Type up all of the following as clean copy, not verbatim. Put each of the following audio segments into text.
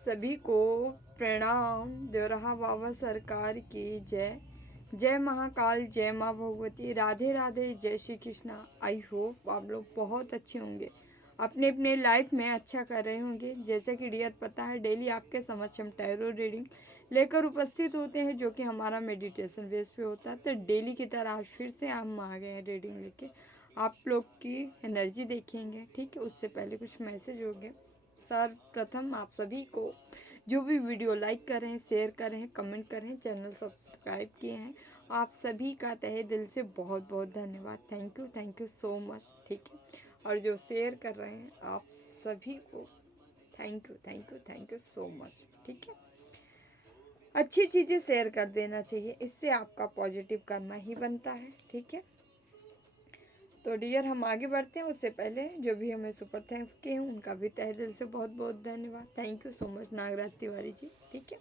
सभी को प्रणाम। देवराहा बाबा सरकार की जय। जय महाकाल, जय माँ भगवती, राधे राधे, जय श्री कृष्णा। आई होप आप लोग बहुत अच्छे होंगे, अपने अपने लाइफ में अच्छा कर रहे होंगे। जैसे कि डियर पता है, डेली आपके समक्ष हम टैरो रीडिंग लेकर उपस्थित होते हैं, जो कि हमारा मेडिटेशन बेस पे होता है। तो डेली की तरह आज फिर से हम आ गए हैं रीडिंग लेके। आप लोग की एनर्जी देखेंगे, ठीक है। उससे पहले कुछ मैसेज हो गए। सर्वप्रथम आप सभी को जो भी वीडियो लाइक कर रहे हैं, शेयर कर रहे हैं, कमेंट कर रहे हैं, चैनल सब्सक्राइब किए हैं, आप सभी का तहे दिल से बहुत बहुत धन्यवाद। थैंक यू सो मच, ठीक है। और जो शेयर कर रहे हैं आप सभी को थैंक यू सो मच, ठीक है। अच्छी चीज़ें शेयर कर देना चाहिए, इससे आपका पॉजिटिव कर्मा ही बनता है, ठीक है। तो डियर हम आगे बढ़ते हैं, उससे पहले जो भी हमें सुपर थैंक्स किए हैं उनका भी तहे दिल से बहुत बहुत धन्यवाद। Thank you so much Nagaraj Tiwari ji, ठीक है।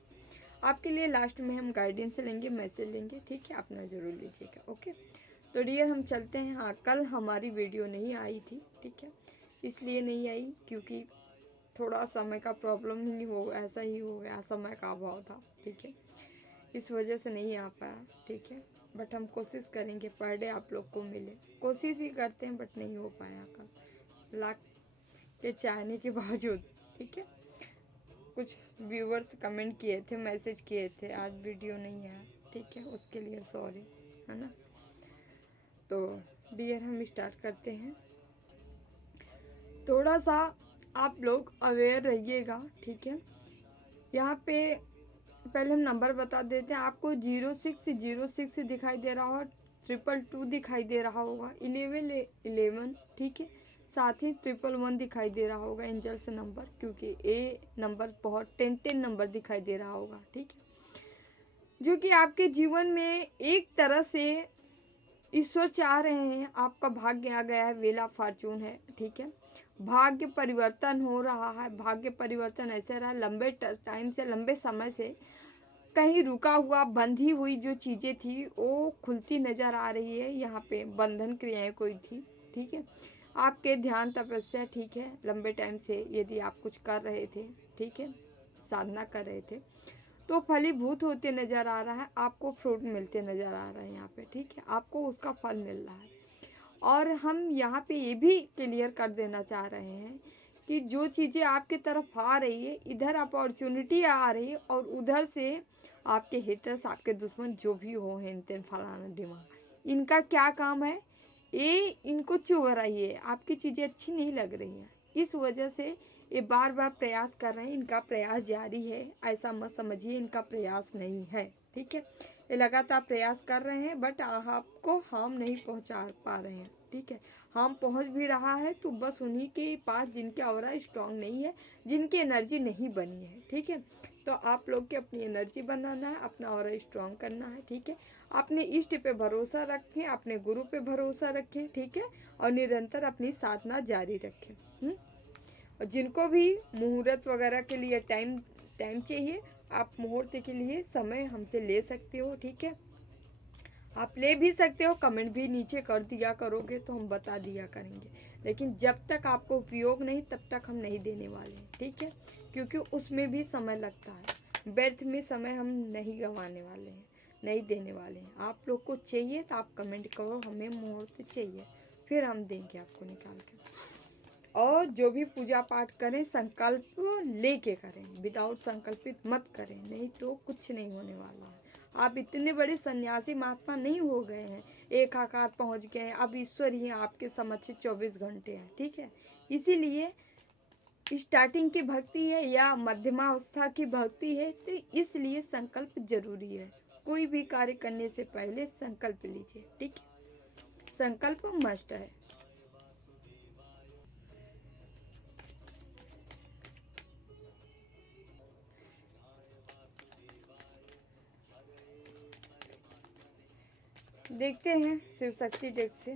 आपके लिए लास्ट में हम गाइडेंस लेंगे, मैसेज लेंगे, ठीक है। अपना ज़रूर लीजिएगा, ओके। तो डियर हम चलते हैं। हाँ, कल हमारी वीडियो नहीं आई थी, ठीक है। इसलिए नहीं आई क्योंकि थोड़ा समय का प्रॉब्लम ही हो, ऐसा ही हो गया, समय का अभाव था, ठीक है। इस वजह से नहीं आ पाया, ठीक है। बट हम कोशिश करेंगे पर डे आप लोग को मिले, कोशिश ही करते हैं, बट नहीं हो पाया कल लाख के चाहने के बावजूद, ठीक है। कुछ व्यूवर्स कमेंट किए थे, मैसेज किए थे आज वीडियो नहीं आया, ठीक है। उसके लिए सॉरी, है ना। तो डियर हम स्टार्ट करते हैं। थोड़ा सा आप लोग अवेयर रहिएगा, ठीक है। यहाँ पे पहले हम नंबर बता देते हैं आपको। 0606 दिखाई दे रहा हो, 222 दिखाई दे रहा होगा, 1111, ठीक है। साथ ही 111 दिखाई दे रहा होगा एंजल्स नंबर, क्योंकि ए नंबर बहुत 10 नंबर दिखाई दे रहा होगा, ठीक है। जो कि आपके जीवन में एक तरह से ईश्वर चाह रहे हैं, आपका भाग्य आ गया है, वेला फॉर्चून है, ठीक है। भाग्य परिवर्तन हो रहा है। भाग्य परिवर्तन ऐसे रहा, लंबे टाइम से, लंबे समय से कहीं रुका हुआ, बंधी हुई जो चीज़ें थी वो खुलती नज़र आ रही है। यहाँ पे बंधन क्रियाएं कोई थी, ठीक है। आपके ध्यान तपस्या, ठीक है, लंबे टाइम से यदि आप कुछ कर रहे थे, ठीक है, साधना कर रहे थे, तो फलीभूत होते नज़र आ रहा है, आपको फ्रूट मिलते नज़र आ रहे हैं यहाँ पे, ठीक है। आपको उसका फल मिल रहा है। और हम यहाँ पे ये भी क्लियर कर देना चाह रहे हैं कि जो चीज़ें आपकी तरफ आ रही है, इधर अपॉर्चुनिटी आ रही है, और उधर से आपके हेटर्स, आपके दुश्मन जो भी हो, हेन तेन फलाना दिमाग, इनका क्या काम है, ये इनको चुभ रही है, आपकी चीज़ें अच्छी नहीं लग रही हैं, इस वजह से ये बार बार प्रयास कर रहे हैं। इनका प्रयास जारी है, ऐसा मत समझिए इनका प्रयास नहीं है, ठीक है। ये लगातार प्रयास कर रहे हैं, बट आपको हार्म नहीं पहुंचा पा रहे हैं, ठीक है। हार्म पहुंच भी रहा है तो बस उन्हीं के पास जिनके ऑरा स्ट्रांग नहीं है, जिनकी एनर्जी नहीं बनी है, ठीक है। तो आप लोग की अपनी एनर्जी बनाना है, अपना ऑरा स्ट्रांग करना है, ठीक है। अपने इष्ट पे भरोसा रखें, अपने गुरु पे भरोसा रखें, ठीक है। और निरंतर अपनी साधना जारी रखें। और जिनको भी मुहूर्त वगैरह के लिए टाइम टाइम चाहिए, आप मुहूर्त के लिए समय हमसे ले सकते हो, ठीक है। आप ले भी सकते हो, कमेंट भी नीचे कर दिया करोगे तो हम बता दिया करेंगे। लेकिन जब तक आपको उपयोग नहीं, तब तक हम नहीं देने वाले हैं, ठीक है। क्योंकि उसमें भी समय लगता है, व्यर्थ में समय हम नहीं गंवाने वाले हैं, नहीं देने वाले हैं। आप लोग को चाहिए तो आप कमेंट करो, हमें मुहूर्त चाहिए, फिर हम देंगे आपको निकाल के। और जो भी पूजा पाठ करें, संकल्प लेके करें, विदाउट संकल्पित मत करें, नहीं तो कुछ नहीं होने वाला है। आप इतने बड़े सन्यासी महात्मा नहीं हो गए हैं, एक आकार पहुंच गए हैं, अब ईश्वर ही आपके समक्ष 24 घंटे हैं, ठीक है। इसीलिए स्टार्टिंग की भक्ति है या मध्यमावस्था की भक्ति है, तो इसलिए संकल्प जरूरी है। कोई भी कार्य करने से पहले संकल्प लीजिए, ठीक है। संकल्प मस्ट है। देखते हैं शिव शक्ति डेक से।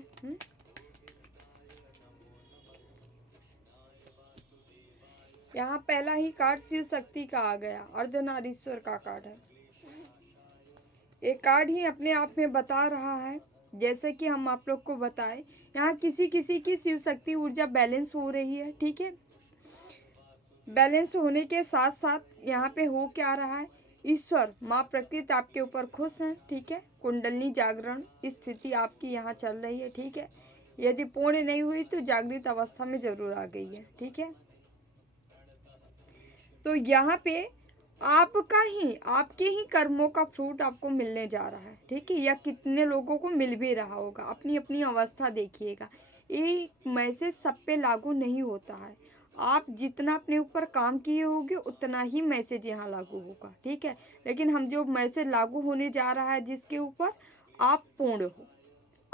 यहाँ पहला ही कार्ड शिव शक्ति का आ गया, अर्धनारीश्वर का कार्ड है। एक कार्ड ही अपने आप में बता रहा है, जैसे कि हम आप लोग को बताएं, यहाँ किसी किसी की शिव शक्ति ऊर्जा बैलेंस हो रही है, ठीक है। बैलेंस होने के साथ साथ यहाँ पे हो क्या रहा है, ईश्वर माँ प्रकृति आपके ऊपर खुश हैं, ठीक है। कुंडलनी जागरण स्थिति आपकी यहाँ चल रही है, ठीक है। यदि पूर्ण नहीं हुई तो जागृत अवस्था में जरूर आ गई है, ठीक है। तो यहाँ पे आपके ही कर्मों का फ्रूट आपको मिलने जा रहा है, ठीक है। या कितने लोगों को मिल भी रहा होगा, अपनी अपनी अवस्था देखिएगा। ये मैसेज सब पे लागू नहीं होता है। आप जितना अपने ऊपर काम किए होगे उतना ही मैसेज यहाँ लागू होगा, ठीक है। लेकिन हम जो मैसेज लागू होने जा रहा है जिसके ऊपर, आप पूर्ण हो।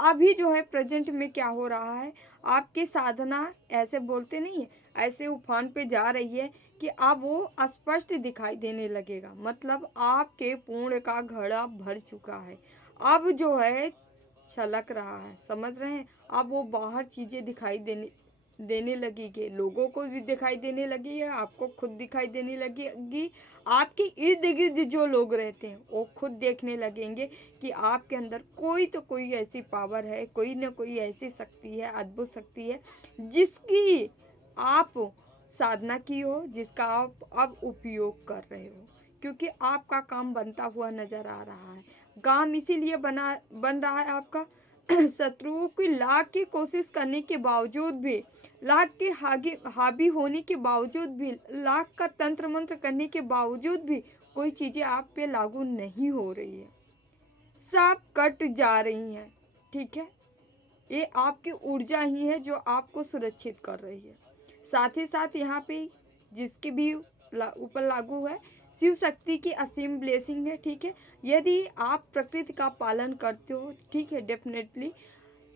अभी जो है प्रेजेंट में क्या हो रहा है, आपकी साधना ऐसे बोलते नहीं है, ऐसे उफान पे जा रही है कि अब वो स्पष्ट दिखाई देने लगेगा। मतलब आपके पूर्ण का घड़ा भर चुका है, अब जो है छलक रहा है, समझ रहे हैं। अब वो बाहर चीज़ें दिखाई देने लगेगी, लोगों को भी दिखाई देने लगी है, आपको खुद दिखाई देने लगेगी। आपके इर्द गिर्द जो लोग रहते हैं वो खुद देखने लगेंगे कि आपके अंदर कोई तो कोई ऐसी पावर है, कोई ना कोई ऐसी शक्ति है, अद्भुत शक्ति है, जिसकी आप साधना की हो, जिसका आप अब उपयोग कर रहे हो। क्योंकि आपका काम बनता हुआ नजर आ रहा है। काम इसीलिए बन रहा है आपका शत्रुओं की लाख की कोशिश करने के बावजूद भी, लाख के हावी होने के बावजूद भी, लाख का तंत्र मंत्र करने के बावजूद भी कोई चीज़ें आप पे लागू नहीं हो रही है, सब कट जा रही हैं, ठीक है। ये आपकी ऊर्जा ही है जो आपको सुरक्षित कर रही है। साथ ही साथ यहाँ पे जिसके भी ऊपर लागू है, शिव शक्ति की असीम ब्लेसिंग है, ठीक है। यदि आप प्रकृति का पालन करते हो, ठीक है, डेफिनेटली,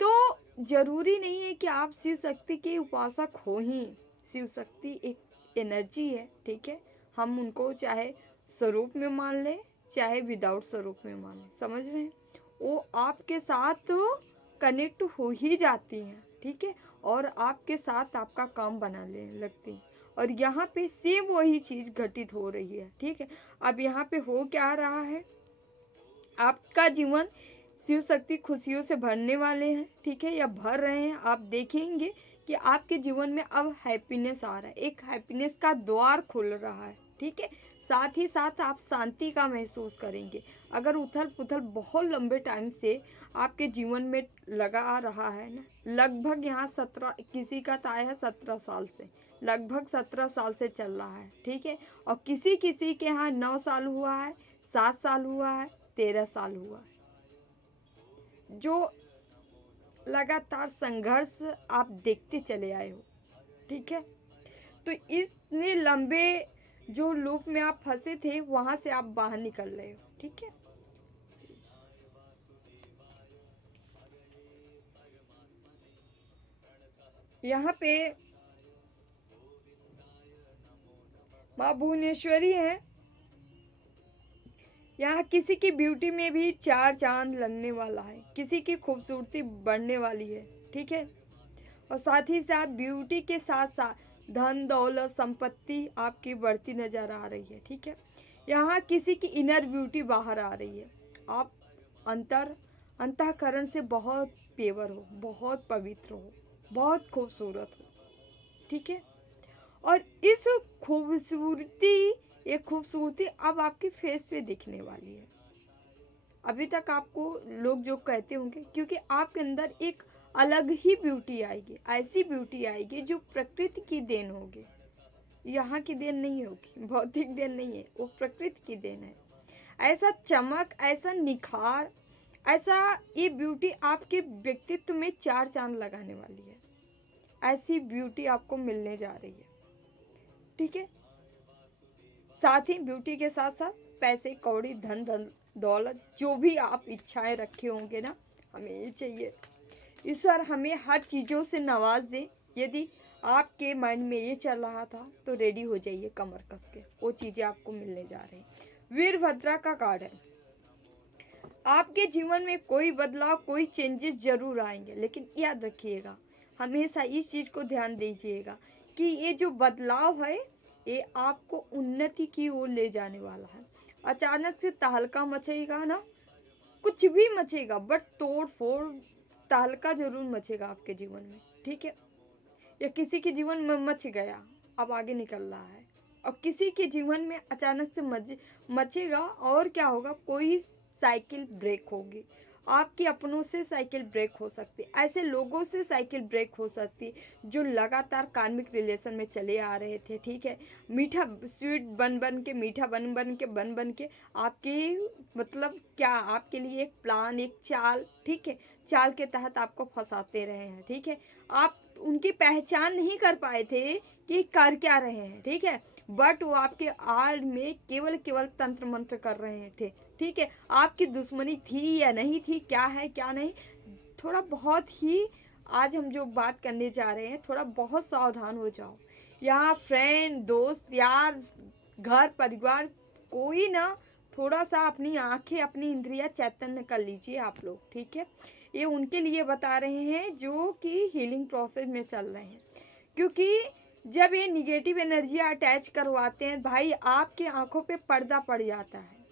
तो जरूरी नहीं है कि आप शिव शक्ति के उपासक हो ही। शिव शक्ति एक एनर्जी है, ठीक है। हम उनको चाहे स्वरूप में मान लें, चाहे विदाउट स्वरूप में मान लें, समझ रहे हैं। वो आपके साथ कनेक्ट हो ही जाती हैं, ठीक है। और आपके साथ आपका काम बनाने लगती हैं। और यहाँ पे सेम वही चीज़ घटित हो रही है, ठीक है। अब यहाँ पे हो क्या रहा है, आपका जीवन शिव शक्ति खुशियों से भरने वाले हैं, ठीक है, या भर रहे हैं। आप देखेंगे कि आपके जीवन में अब हैप्पीनेस आ रहा है, एक हैप्पीनेस का द्वार खुल रहा है, ठीक है। साथ ही साथ आप शांति का महसूस करेंगे। अगर उथल पुथल बहुत लंबे टाइम से आपके जीवन में लगा आ रहा है ना, लगभग यहाँ 17, किसी का तो आया है 17 साल से, लगभग 17 साल से चल रहा है, ठीक है। और किसी किसी के यहाँ 9 साल हुआ है, 7 साल हुआ है, 13 साल हुआ है। जो लगातार संघर्ष आप देखते चले आए हो, ठीक है। तो इतने लंबे जो लूप में आप फंसे थे वहां से आप बाहर निकल रहे हो, ठीक है। यहाँ पे माँ भुवनेश्वरी है। यहाँ किसी की ब्यूटी में भी 4 चांद लगने वाला है, किसी की खूबसूरती बढ़ने वाली है, ठीक है। और साथ ही साथ ब्यूटी के साथ साथ धन दौलत संपत्ति आपकी बढ़ती नजर आ रही है, ठीक है। यहाँ किसी की इनर ब्यूटी बाहर आ रही है। आप अंतःकरण से बहुत पेवर हो, बहुत पवित्र हो, बहुत खूबसूरत हो, ठीक है। और इस खूबसूरती ये खूबसूरती अब आपके फेस पे दिखने वाली है। अभी तक आपको लोग जो कहते होंगे, क्योंकि आपके अंदर एक अलग ही ब्यूटी आएगी, ऐसी ब्यूटी आएगी जो प्रकृति की देन होगी, यहाँ की देन नहीं होगी, भौतिक देन नहीं है, वो प्रकृति की देन है। ऐसा चमक, ऐसा निखार, ऐसा ये ब्यूटी आपके व्यक्तित्व में 4 चांद लगाने वाली है। ऐसी ब्यूटी आपको मिलने जा रही है, ठीक है। साथ ही ब्यूटी के साथ साथ पैसे कौड़ी धन दौलत जो भी आप इच्छाएं रखे होंगे ना, हमें ये चाहिए। ईश्वर हमें हर चीज़ों से नवाज दे। यदि आपके माइंड में ये चल रहा था तो रेडी हो जाइए कमर कस के, वो चीज़ें आपको मिलने जा रही। वीरभद्रा का कार्ड है। आपके जीवन में कोई बदलाव, कोई चेंजेस जरूर आएंगे, लेकिन याद रखिएगा, हमेशा इस चीज़ को ध्यान दीजिएगा कि ये जो बदलाव है ये आपको उन्नति की ओर ले जाने वाला है। अचानक से तहलका मचेगा ना, कुछ भी मचेगा, बट तोड़ फोड़ तहलका जरूर मचेगा आपके जीवन में, ठीक है। या किसी के जीवन में मच गया, अब आगे निकल रहा है, और किसी के जीवन में अचानक से मचेगा और क्या होगा, कोई साइकिल ब्रेक होगी, आपके अपनों से साइकिल ब्रेक हो सकती है, ऐसे लोगों से साइकिल ब्रेक हो सकती है जो लगातार कार्मिक रिलेशन में चले आ रहे थे, ठीक है। मीठा स्वीट बन बन के, मीठा बन बन के आपके मतलब क्या, आपके लिए एक प्लान, एक चाल, ठीक है, चाल के तहत आपको फंसाते रहे हैं, ठीक है। आप उनकी पहचान नहीं कर पाए थे कि कर क्या रहे हैं, ठीक है, बट वो आपके आड़ में केवल केवल तंत्र मंत्र कर रहे थे, ठीक है। आपकी दुश्मनी थी या नहीं थी, क्या है क्या नहीं, थोड़ा बहुत ही आज हम जो बात करने जा रहे हैं, थोड़ा बहुत सावधान हो जाओ। यहाँ फ्रेंड, दोस्त, यार, घर परिवार, कोई ना, थोड़ा सा अपनी आंखें, अपनी इंद्रियां चैतन्य कर लीजिए आप लोग, ठीक है। ये उनके लिए बता रहे हैं जो कि हीलिंग प्रोसेस में चल रहे हैं, क्योंकि जब ये निगेटिव एनर्जी अटैच करवाते हैं भाई, आपके आंखों पे पर्दा पड़ जाता है।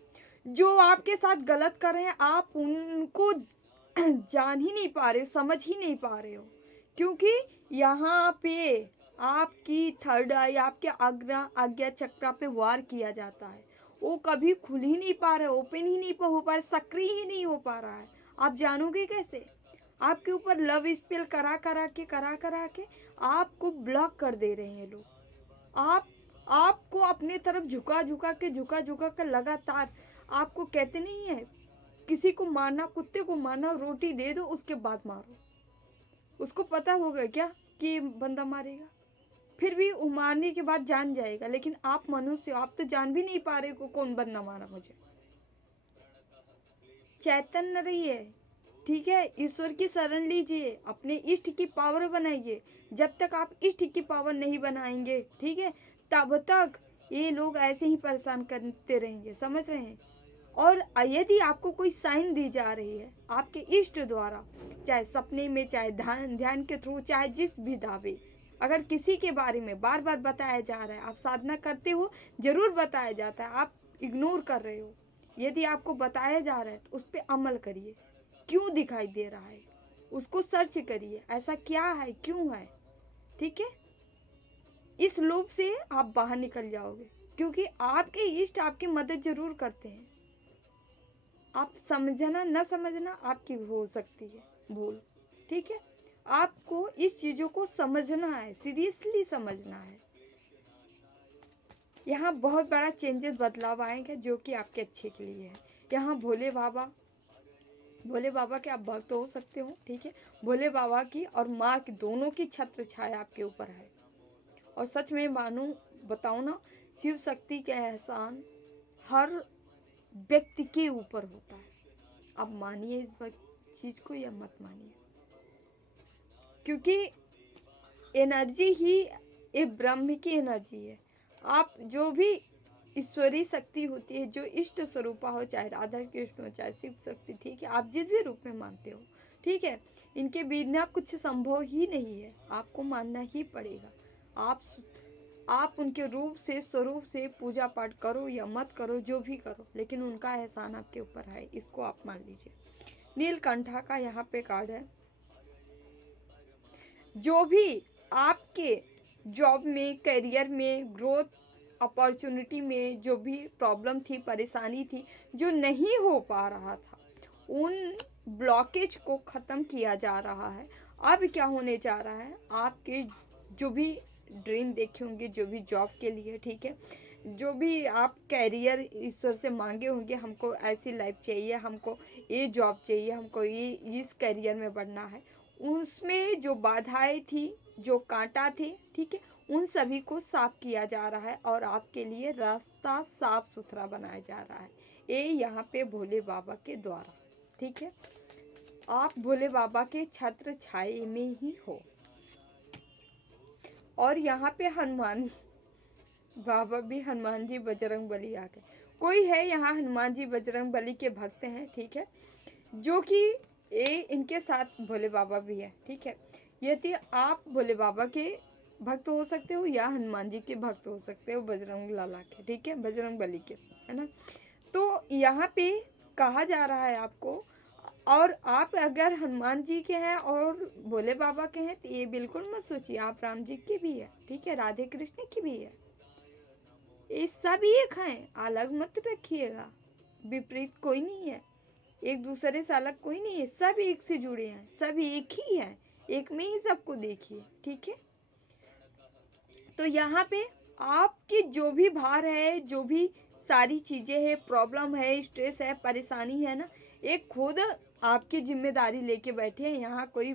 जो आपके साथ गलत कर रहे हैं, आप उनको जान ही नहीं पा रहे हो, समझ ही नहीं पा रहे हो, क्योंकि यहाँ पे आपकी थर्ड आई, आपके आज्ञा चक्र पे वार किया जाता है। वो कभी खुल ही नहीं पा रहे, ओपन ही नहीं हो पा रहे, सक्रिय ही नहीं हो पा रहा है। आप जानोगे कैसे? आपके ऊपर लव स्पेल करा करा के आपको ब्लॉक कर दे रहे हैं लोग। आपको अपने तरफ झुका झुका के लगातार, आपको कहते नहीं है, किसी को मारना, कुत्ते को मारना, रोटी दे दो उसके बाद मारो। उसको पता होगा क्या कि बंदा मारेगा, फिर भी वो मारने के बाद जान जाएगा। लेकिन आप मनुष्य हो, आप तो जान भी नहीं पा रहे को कौन बंदा मारा मुझे। चैतन्य रहिए, ठीक है। ईश्वर की शरण लीजिए, अपने इष्ट की पावर बनाइए। जब तक आप इष्ट की पावर नहीं बनाएंगे, ठीक है, तब तक ये लोग ऐसे ही परेशान करते रहेंगे, समझ रहे हैं। और यदि आपको कोई साइन दी जा रही है आपके इष्ट द्वारा, चाहे सपने में, चाहे ध्यान के थ्रू, चाहे जिस भी दावे, अगर किसी के बारे में बार बार बताया जा रहा है, आप साधना करते हो, जरूर बताया जाता है, आप इग्नोर कर रहे हो, यदि आपको बताया जा रहा है तो उस पर अमल करिए। क्यों दिखाई दे रहा है उसको सर्च करिए, ऐसा क्या है, क्यों है, ठीक है। इस लोभ से आप बाहर निकल जाओगे, क्योंकि आपके इष्ट आपकी मदद जरूर करते हैं। आप समझना न समझना आपकी हो सकती है भूल, ठीक है। आपको इस चीज़ों को समझना है, सीरियसली समझना है। यहाँ बहुत बड़ा चेंजेस, बदलाव आएंगे जो कि आपके अच्छे के लिए है। यहाँ भोले बाबा के आप भक्त हो सकते हो, ठीक है। भोले बाबा की और माँ की दोनों की छत्र छाया आपके ऊपर है। और सच में मानूं, बताऊं ना, शिव शक्ति का एहसान हर व्यक्ति के ऊपर होता है। आप मानिए इस चीज को या मत मानिए, क्योंकि एनर्जी ही एक ब्रह्म की एनर्जी है। आप जो भी ईश्वरीय शक्ति होती है, जो इष्ट स्वरूपा हो, चाहे राधा कृष्ण हो, चाहे शिव शक्ति, ठीक है, आप जिस भी रूप में मानते हो, ठीक है, इनके बिना कुछ संभव ही नहीं है, आपको मानना ही पड़ेगा। आप उनके रूप से, स्वरूप से पूजा पाठ करो या मत करो, जो भी करो, लेकिन उनका एहसान आपके ऊपर है, इसको आप मान लीजिए। नीलकंठा का यहाँ पे कार्ड है। जो भी आपके जॉब में, करियर में, ग्रोथ अपॉर्चुनिटी में जो भी प्रॉब्लम थी, परेशानी थी, जो नहीं हो पा रहा था, उन ब्लॉकेज को ख़त्म किया जा रहा है। अब क्या होने जा रहा है, आपके जो भी ड्रीम देखे होंगे, जो भी जॉब के लिए, ठीक है, जो भी आप कैरियर ईश्वर से मांगे होंगे, हमको ऐसी लाइफ चाहिए, हमको ये जॉब चाहिए, हमको ये इस कैरियर में बढ़ना है, उसमें जो बाधाएं थी, जो कांटा थे, ठीक है, उन सभी को साफ किया जा रहा है और आपके लिए रास्ता साफ सुथरा बनाया जा रहा है, ये यहाँ पे भोले बाबा के द्वारा, ठीक है। आप भोले बाबा के छत्र छाए में ही हो। और यहाँ पे हनुमान बाबा भी, हनुमान जी, बजरंग बली आ गए। कोई है यहाँ हनुमान जी बजरंग बली के भक्त हैं, ठीक है, जो कि ये इनके साथ भोले बाबा भी है, ठीक है। यदि आप भोले बाबा के भक्त हो सकते हो या हनुमान जी के भक्त हो सकते हो, बजरंग लाला के, ठीक है, बजरंग बली के, है ना। तो यहाँ पे कहा जा रहा है आपको, और आप अगर हनुमान जी के हैं और भोले बाबा के हैं तो ये बिल्कुल मत सोचिए, आप राम जी की भी है, ठीक है, राधे कृष्ण की भी है। ये सब एक हैं, अलग मत रखिएगा। विपरीत कोई नहीं है, एक दूसरे से अलग कोई नहीं है, सब एक से जुड़े हैं, सब एक ही है, एक में ही सबको देखिए, ठीक है। तो यहाँ पे आपकी जो भी भार है, जो भी सारी चीज़ें हैं, प्रॉब्लम है, स्ट्रेस है, परेशानी है ना, एक खुद आपकी जिम्मेदारी लेके बैठे हैं। यहाँ कोई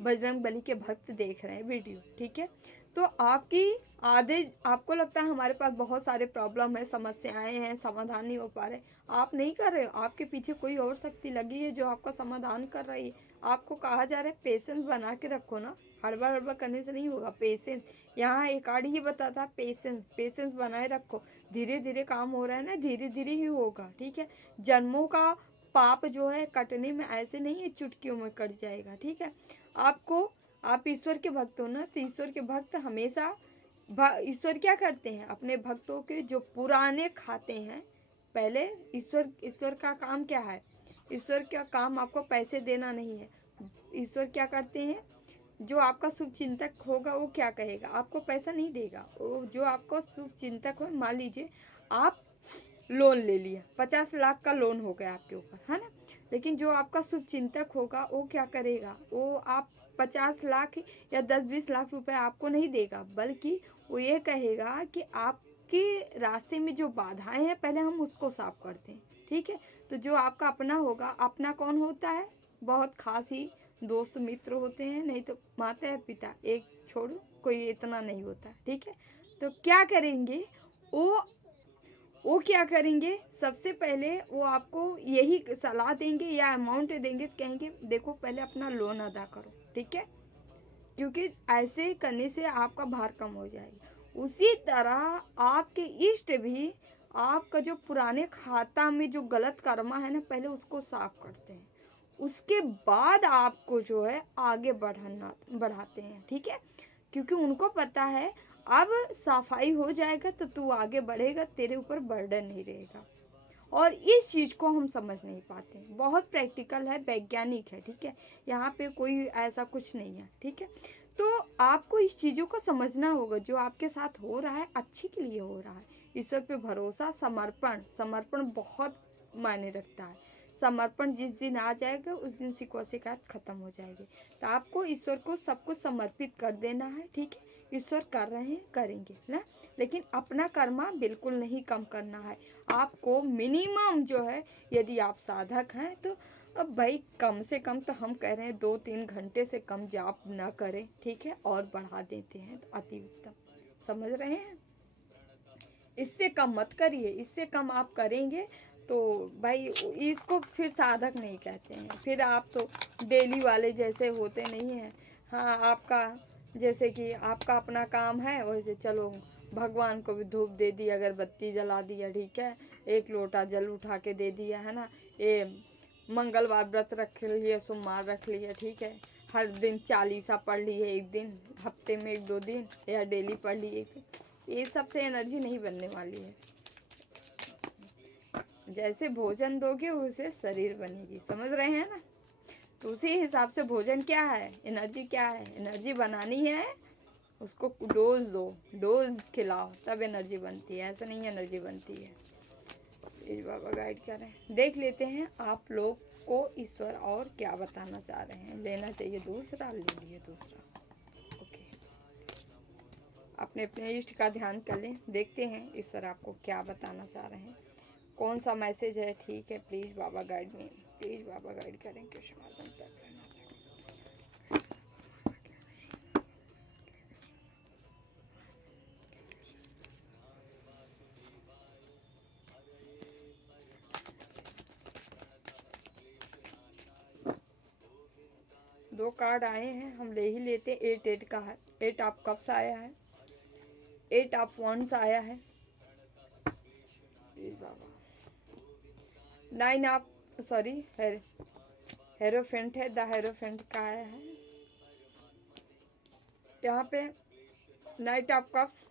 बजरंग बली के भक्त देख रहे हैं वीडियो, ठीक है। तो आपकी आधे, आपको लगता है हमारे पास बहुत सारे प्रॉब्लम है, समस्याएं हैं, समाधान नहीं हो पा रहे, आप नहीं कर रहे हो, आपके पीछे कोई और शक्ति लगी है जो आपका समाधान कर रही है। आपको कहा जा रहा है पेशेंस बना के रखो ना, हड़बड़ हड़बड़ करने से नहीं होगा। पेशेंस, यहाँ एक आड़ी ही बताता, पेशेंस, पेशेंस बनाए रखो। धीरे धीरे काम हो रहा है ना, धीरे धीरे ही होगा, ठीक है। जन्मों का पाप जो है कटने में ऐसे नहीं है, चुटकियों में कट जाएगा, ठीक है। आपको, आप ईश्वर के भक्त हो ना, तो ईश्वर के भक्त हमेशा ईश्वर क्या करते हैं, अपने भक्तों के जो पुराने खाते हैं पहले। ईश्वर का काम क्या है, ईश्वर का काम आपको पैसे देना नहीं है। ईश्वर क्या करते हैं, जो आपका शुभ चिंतक होगा वो क्या कहेगा, आपको पैसा नहीं देगा। वो जो आपको शुभ चिंतक हो, मान लीजिए आप लोन ले लिया, 50 लाख का लोन हो गया आपके ऊपर, है ना। लेकिन जो आपका शुभ चिंतक होगा वो क्या करेगा, वो आप 50 लाख या 10-20 लाख रुपए आपको नहीं देगा, बल्कि वो ये कहेगा कि आपके रास्ते में जो बाधाएं हैं पहले हम उसको साफ करते हैं, ठीक है। तो जो आपका अपना होगा, अपना कौन होता है, बहुत खास ही दोस्त मित्र होते हैं, नहीं तो माता पिता, एक छोड़ो कोई इतना नहीं होता, ठीक है। तो क्या करेंगे वो क्या करेंगे, सबसे पहले वो आपको यही सलाह देंगे या अमाउंट देंगे, कहेंगे देखो पहले अपना लोन अदा करो, ठीक है, क्योंकि ऐसे करने से आपका भार कम हो जाएगा। उसी तरह आपके इष्ट भी आपका जो पुराने खाता में जो गलत कर्मा है ना, पहले उसको साफ करते हैं, उसके बाद आपको जो है आगे बढ़ाते हैं, ठीक है। क्योंकि उनको पता है अब सफाई हो जाएगा तो तू आगे बढ़ेगा, तेरे ऊपर बर्डन नहीं रहेगा। और इस चीज़ को हम समझ नहीं पाते, बहुत प्रैक्टिकल है, वैज्ञानिक है, ठीक है। यहाँ पे कोई ऐसा कुछ नहीं है, ठीक है। तो आपको इस चीज़ों को समझना होगा, जो आपके साथ हो रहा है अच्छे के लिए हो रहा है। ईश्वर पे भरोसा, समर्पण, समर्पण बहुत मायने रखता है। समर्पण जिस दिन आ जाएगा उस दिन शिकवा शिकायत खत्म हो जाएगी। तो आपको ईश्वर को सब कुछ समर्पित कर देना है, ठीक है। ईश्वर कर रहे हैं, करेंगे ना, लेकिन अपना कर्मा बिल्कुल नहीं कम करना है। आपको मिनिमम जो है, यदि आप साधक हैं तो अब भाई कम से कम तो हम कह रहे हैं 2-3 घंटे से कम जाप ना करें, ठीक है, और बढ़ा देते हैं तो अति उत्तम। समझ रहे हैं, इससे कम मत करिए, इससे कम आप करेंगे तो भाई इसको फिर साधक नहीं कहते हैं, फिर आप तो डेली वाले जैसे होते नहीं हैं। हाँ, आपका जैसे कि आपका अपना काम है, वैसे चलो भगवान को भी धूप दे दी, अगरबत्ती जला दिया, ठीक है, एक लोटा जल उठा के दे दिया, है ना, ये मंगलवार व्रत रख लिए, सोमवार रख लिया, ठीक है, हर दिन 40 पढ़ लिए एक दिन, हफ्ते में 1-2 दिन, या डेली पढ़ लिए एक दिन। ये सबसे एनर्जी नहीं बनने वाली है। जैसे भोजन दोगे उसे शरीर बनेगी, समझ रहे हैं ना। तो उसी हिसाब से भोजन क्या है, एनर्जी क्या है, एनर्जी बनानी है, उसको डोज दो, डोज खिलाओ, तब एनर्जी बनती है, ऐसा नहीं एनर्जी बनती है। प्लीज बाबा गाइड करें। देख लेते हैं आप लोग को ईश्वर और क्या बताना चाह रहे हैं। लेना चाहिए दूसरा, ले लिए दूसरा, ओके। अपने अपने इष्ट का ध्यान कर लें, देखते हैं ईश्वर आपको क्या बताना चाह रहे हैं, कौन सा मैसेज है, ठीक है। प्लीज़ बाबा गाइड में, प्लीज़ बाबा गाइड करें कि समाधान तक रहना सके। 2 कार्ड आए हैं, हम ले ही लेते। 8 का है, 8 ऑफ कप्स आया है, 8 ऑफ वॉन्ड्स आया है, please Baba. 9 of, sorry, hierophant है, द हेरोफेंट का आया है। यहाँ पे night of cups,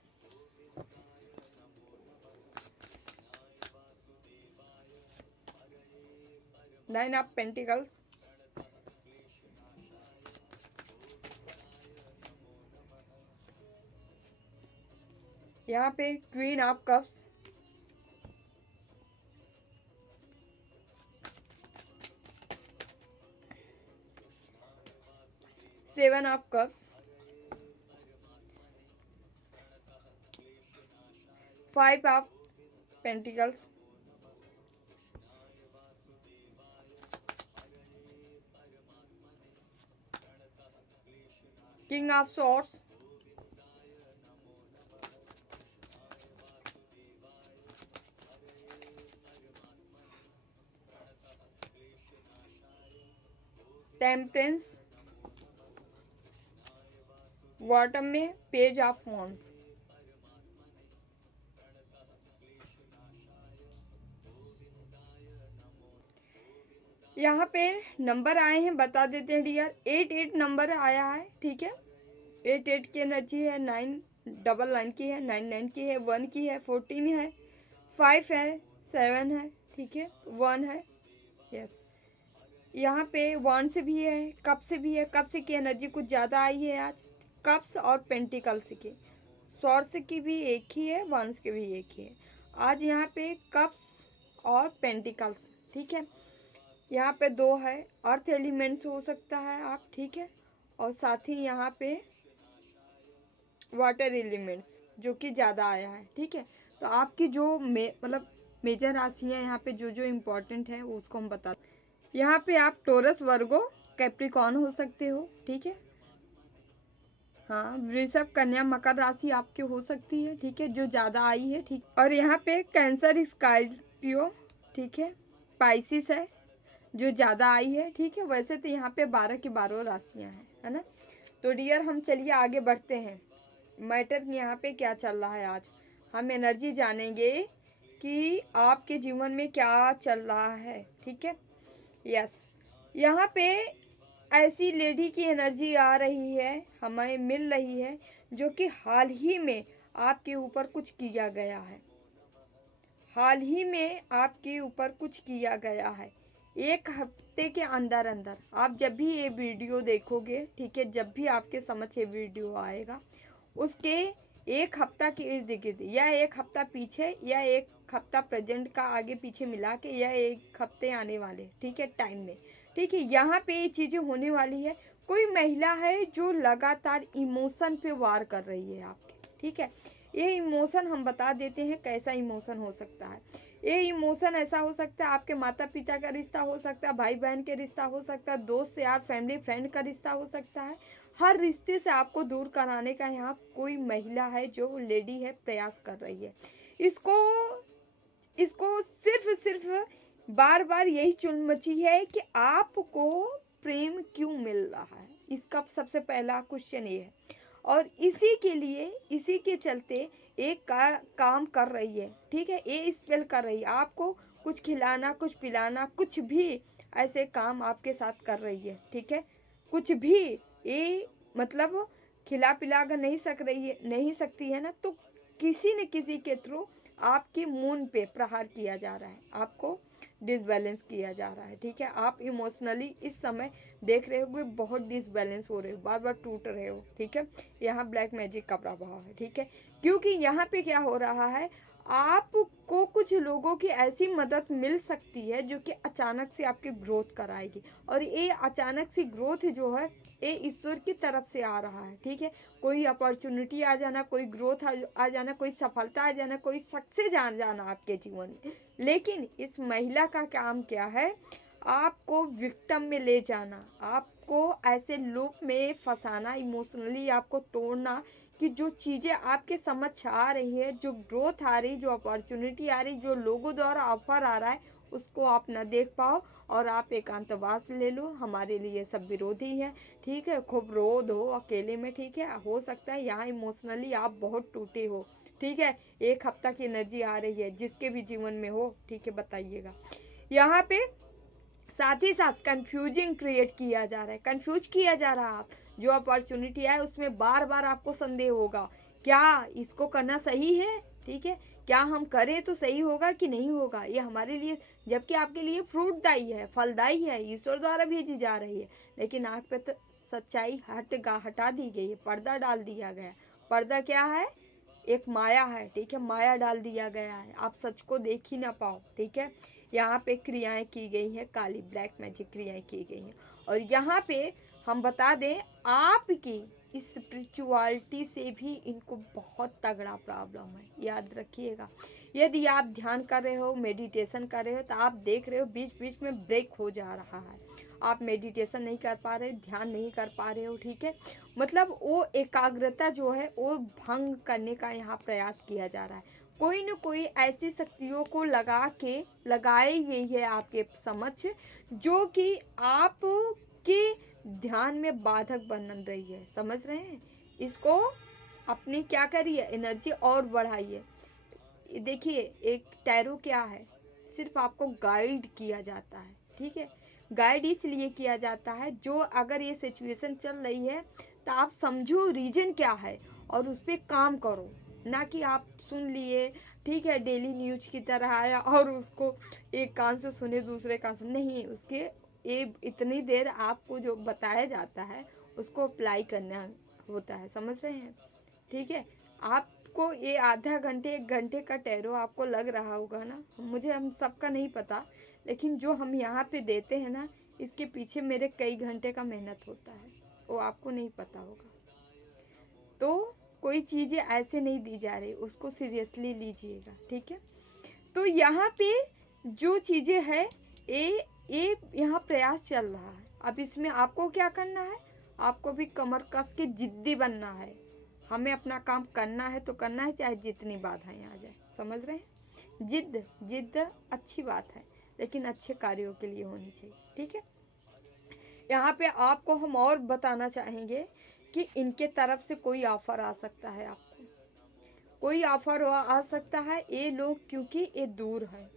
nine of pentacles, यहाँ पे queen of cups, 7 of cups, 5 of pentacles, king of swords, temperance, bottom में पेज ऑफ वॉन्ड्स। यहाँ पे नंबर आए हैं, बता देते हैं डियर। 8 नंबर आया है, ठीक है। 8 की एनर्जी है, 9 9 की है, 9 की है, 1 की है, 14 है, 5 है, 7 है, ठीक है, 1 है, यस। यहाँ पे 1 से भी है, कप से भी है। कप से की एनर्जी कुछ ज़्यादा आई है आज, कप्स और पेंटिकल्स की। सॉर्ड्स की भी एक ही है, वंस की भी एक ही है आज। यहाँ पे कप्स और पेंटिकल्स, ठीक है। यहाँ पे 2 है, अर्थ एलिमेंट्स हो सकता है आप, ठीक है। और साथ ही यहाँ पे वाटर एलिमेंट्स जो कि ज़्यादा आया है, ठीक है। तो आपकी जो मतलब मेजर राशियाँ यहाँ पे जो जो इम्पोर्टेंट है वो उसको हम बता। यहाँ पे आप टोरस, वर्गो, कैप्रिकॉर्न हो सकते हो, ठीक है। हाँ, वृषभ, कन्या, मकर राशि आपकी हो सकती है, ठीक है, जो ज़्यादा आई है, ठीक। और यहाँ पे कैंसर, स्कॉर्पियो, ठीक है, पाइसिस है जो ज़्यादा आई है, ठीक है। वैसे तो यहाँ पे 12 की 12 राशियाँ हैं, है ना। तो डियर हम चलिए आगे बढ़ते हैं। मैटर यहाँ पे क्या चल रहा है आज, हम एनर्जी जानेंगे कि आपके जीवन में क्या चल रहा है, ठीक है। यस, यहाँ पे ऐसी लेडी की एनर्जी आ रही है, हमें मिल रही है, जो कि हाल ही में आपके ऊपर कुछ किया गया है। हाल ही में आपके ऊपर कुछ किया गया है। 1 हफ्ते के अंदर अंदर आप जब भी ये वीडियो देखोगे, ठीक है, जब भी आपके समझ ये वीडियो आएगा, उसके 1 हफ्ता के इर्द गिर्द, या 1 हफ्ता पीछे, या 1 हफ्ता प्रेजेंट का आगे पीछे मिला के, या 1 हफ्ते आने वाले, ठीक है, टाइम में, ठीक है, यहाँ पे ये चीज़ें होने वाली है। कोई महिला है जो लगातार इमोशन पे वार कर रही है आपके, ठीक है। ये इमोशन हम बता देते हैं कैसा इमोशन हो सकता है। ये इमोशन ऐसा हो सकता है, आपके माता पिता का रिश्ता हो सकता है, भाई बहन के रिश्ता हो सकता है, दोस्त यार, फैमिली फ्रेंड का रिश्ता हो सकता है। हर रिश्ते से आपको दूर कराने का यहाँ कोई महिला है, जो लेडी है, प्रयास कर रही है। इसको इसको सिर्फ बार बार यही चुल मची है कि आपको प्रेम क्यों मिल रहा है, इसका सबसे पहला क्वेश्चन ये है। और इसी के लिए, इसी के चलते एक काम कर रही है, ठीक है, ये स्पेल कर रही है, आपको कुछ खिलाना, कुछ पिलाना, कुछ भी ऐसे काम आपके साथ कर रही है, ठीक है। कुछ भी, ये मतलब खिला पिला कर नहीं सक रही है, नहीं सकती है ना, तो किसी न किसी के थ्रू आपके मून पे प्रहार किया जा रहा है, आपको डिसबैलेंस किया जा रहा है, ठीक है। आप इमोशनली इस समय देख रहे हो कि बहुत डिसबैलेंस हो रहे हो, बार बार टूट रहे हो, ठीक है। यहाँ ब्लैक मैजिक का प्रभाव है, ठीक है। क्योंकि यहाँ पे क्या हो रहा है, आपको कुछ लोगों की ऐसी मदद मिल सकती है जो कि अचानक से आपकी ग्रोथ कराएगी। और ये अचानक सी ग्रोथ जो है, ये ईश्वर की तरफ से आ रहा है, ठीक है। कोई अपॉर्चुनिटी आ जाना, कोई ग्रोथ आ जाना, कोई सफलता आ जाना, कोई सक्सेस आ जाना आपके जीवन में। लेकिन इस महिला का काम क्या है, आपको विक्टिम में ले जाना, आपको ऐसे लूप में फंसाना, इमोशनली आपको तोड़ना, कि जो चीज़ें आपके समझ आ रही है, जो ग्रोथ आ रही, जो अपॉर्चुनिटी आ रही, जो लोगों द्वारा ऑफर आ रहा है, उसको आप ना देख पाओ और आप एकांतवास ले लो। हमारे लिए सब विरोधी है, ठीक है। खूब रो दो अकेले में, ठीक है। हो सकता है यहाँ इमोशनली आप बहुत टूटे हो, ठीक है। 1 हफ्ता की एनर्जी आ रही है, जिसके भी जीवन में हो, ठीक है, बताइएगा। यहाँ पे साथ ही साथ कंफ्यूजिंग क्रिएट किया जा रहा है, कंफ्यूज किया जा रहा है। आप जो अपॉर्चुनिटी है उसमें बार बार आपको संदेह होगा, क्या इसको करना सही है, ठीक है, क्या हम करें तो सही होगा कि नहीं होगा, ये हमारे लिए, जबकि आपके लिए फ्रूटदायी है, फलदायी है, ईश्वर द्वारा भेजी जा रही है। लेकिन आँख पे तो सच्चाई हटा दी गई है, पर्दा डाल दिया गया। पर्दा क्या है, एक माया है, ठीक है, माया डाल दिया गया है, आप सच को देख ही ना पाओ, ठीक है। यहाँ पे क्रियाएं की गई हैं, काली ब्लैक मैजिक क्रियाएं की गई हैं। और यहाँ पे हम बता दें, आपकी स्पिरिचुअलिटी से भी इनको बहुत तगड़ा प्रॉब्लम है, याद रखिएगा। यदि आप ध्यान कर रहे हो, मेडिटेशन कर रहे हो, तो आप देख रहे हो बीच बीच में ब्रेक हो जा रहा है, आप मेडिटेशन नहीं कर पा रहे, ध्यान नहीं कर पा रहे हो, ठीक है। मतलब वो एकाग्रता जो है वो भंग करने का यहाँ प्रयास किया जा रहा है। कोई न कोई ऐसी शक्तियों को लगाई गई है आपके समक्ष, जो कि आपके ध्यान में बाधक बन रही है, समझ रहे हैं। इसको अपनी क्या करिए, एनर्जी और बढ़ाइए। देखिए, एक टैरो क्या है, सिर्फ आपको गाइड किया जाता है, ठीक है। गाइड इसलिए किया जाता है, जो अगर ये सिचुएशन चल रही है तो आप समझो रीजन क्या है और उस पर काम करो, ना कि आप सुन लिए, ठीक है, डेली न्यूज की तरह आया और उसको एक कान से सुने दूसरे कान से नहीं। उसके ये इतनी देर आपको जो बताया जाता है उसको अप्लाई करना होता है, समझ रहे हैं, ठीक है। आपको ये आधा घंटे 1 घंटे का टैरो आपको लग रहा होगा ना, मुझे हम सबका नहीं पता, लेकिन जो हम यहाँ पे देते हैं ना, इसके पीछे मेरे कई घंटे का मेहनत होता है, वो आपको नहीं पता होगा। तो कोई चीज़ें ऐसे नहीं दी जा रही, उसको सीरियसली लीजिएगा, ठीक है। तो यहाँ पे जो चीज़ें है, ये यहाँ प्रयास चल रहा है। अब इसमें आपको क्या करना है, आपको भी कमर कस के जिद्दी बनना है। हमें अपना काम करना है तो करना है, चाहे जितनी बाधाएं आ जाए, समझ रहे हैं। जिद जिद अच्छी बात है, लेकिन अच्छे कार्यों के लिए होनी चाहिए, ठीक है। यहाँ पे आपको हम और बताना चाहेंगे कि इनके तरफ से कोई ऑफर आ सकता है, आपको कोई ऑफर आ सकता है। ये लोग क्योंकि ये दूर है,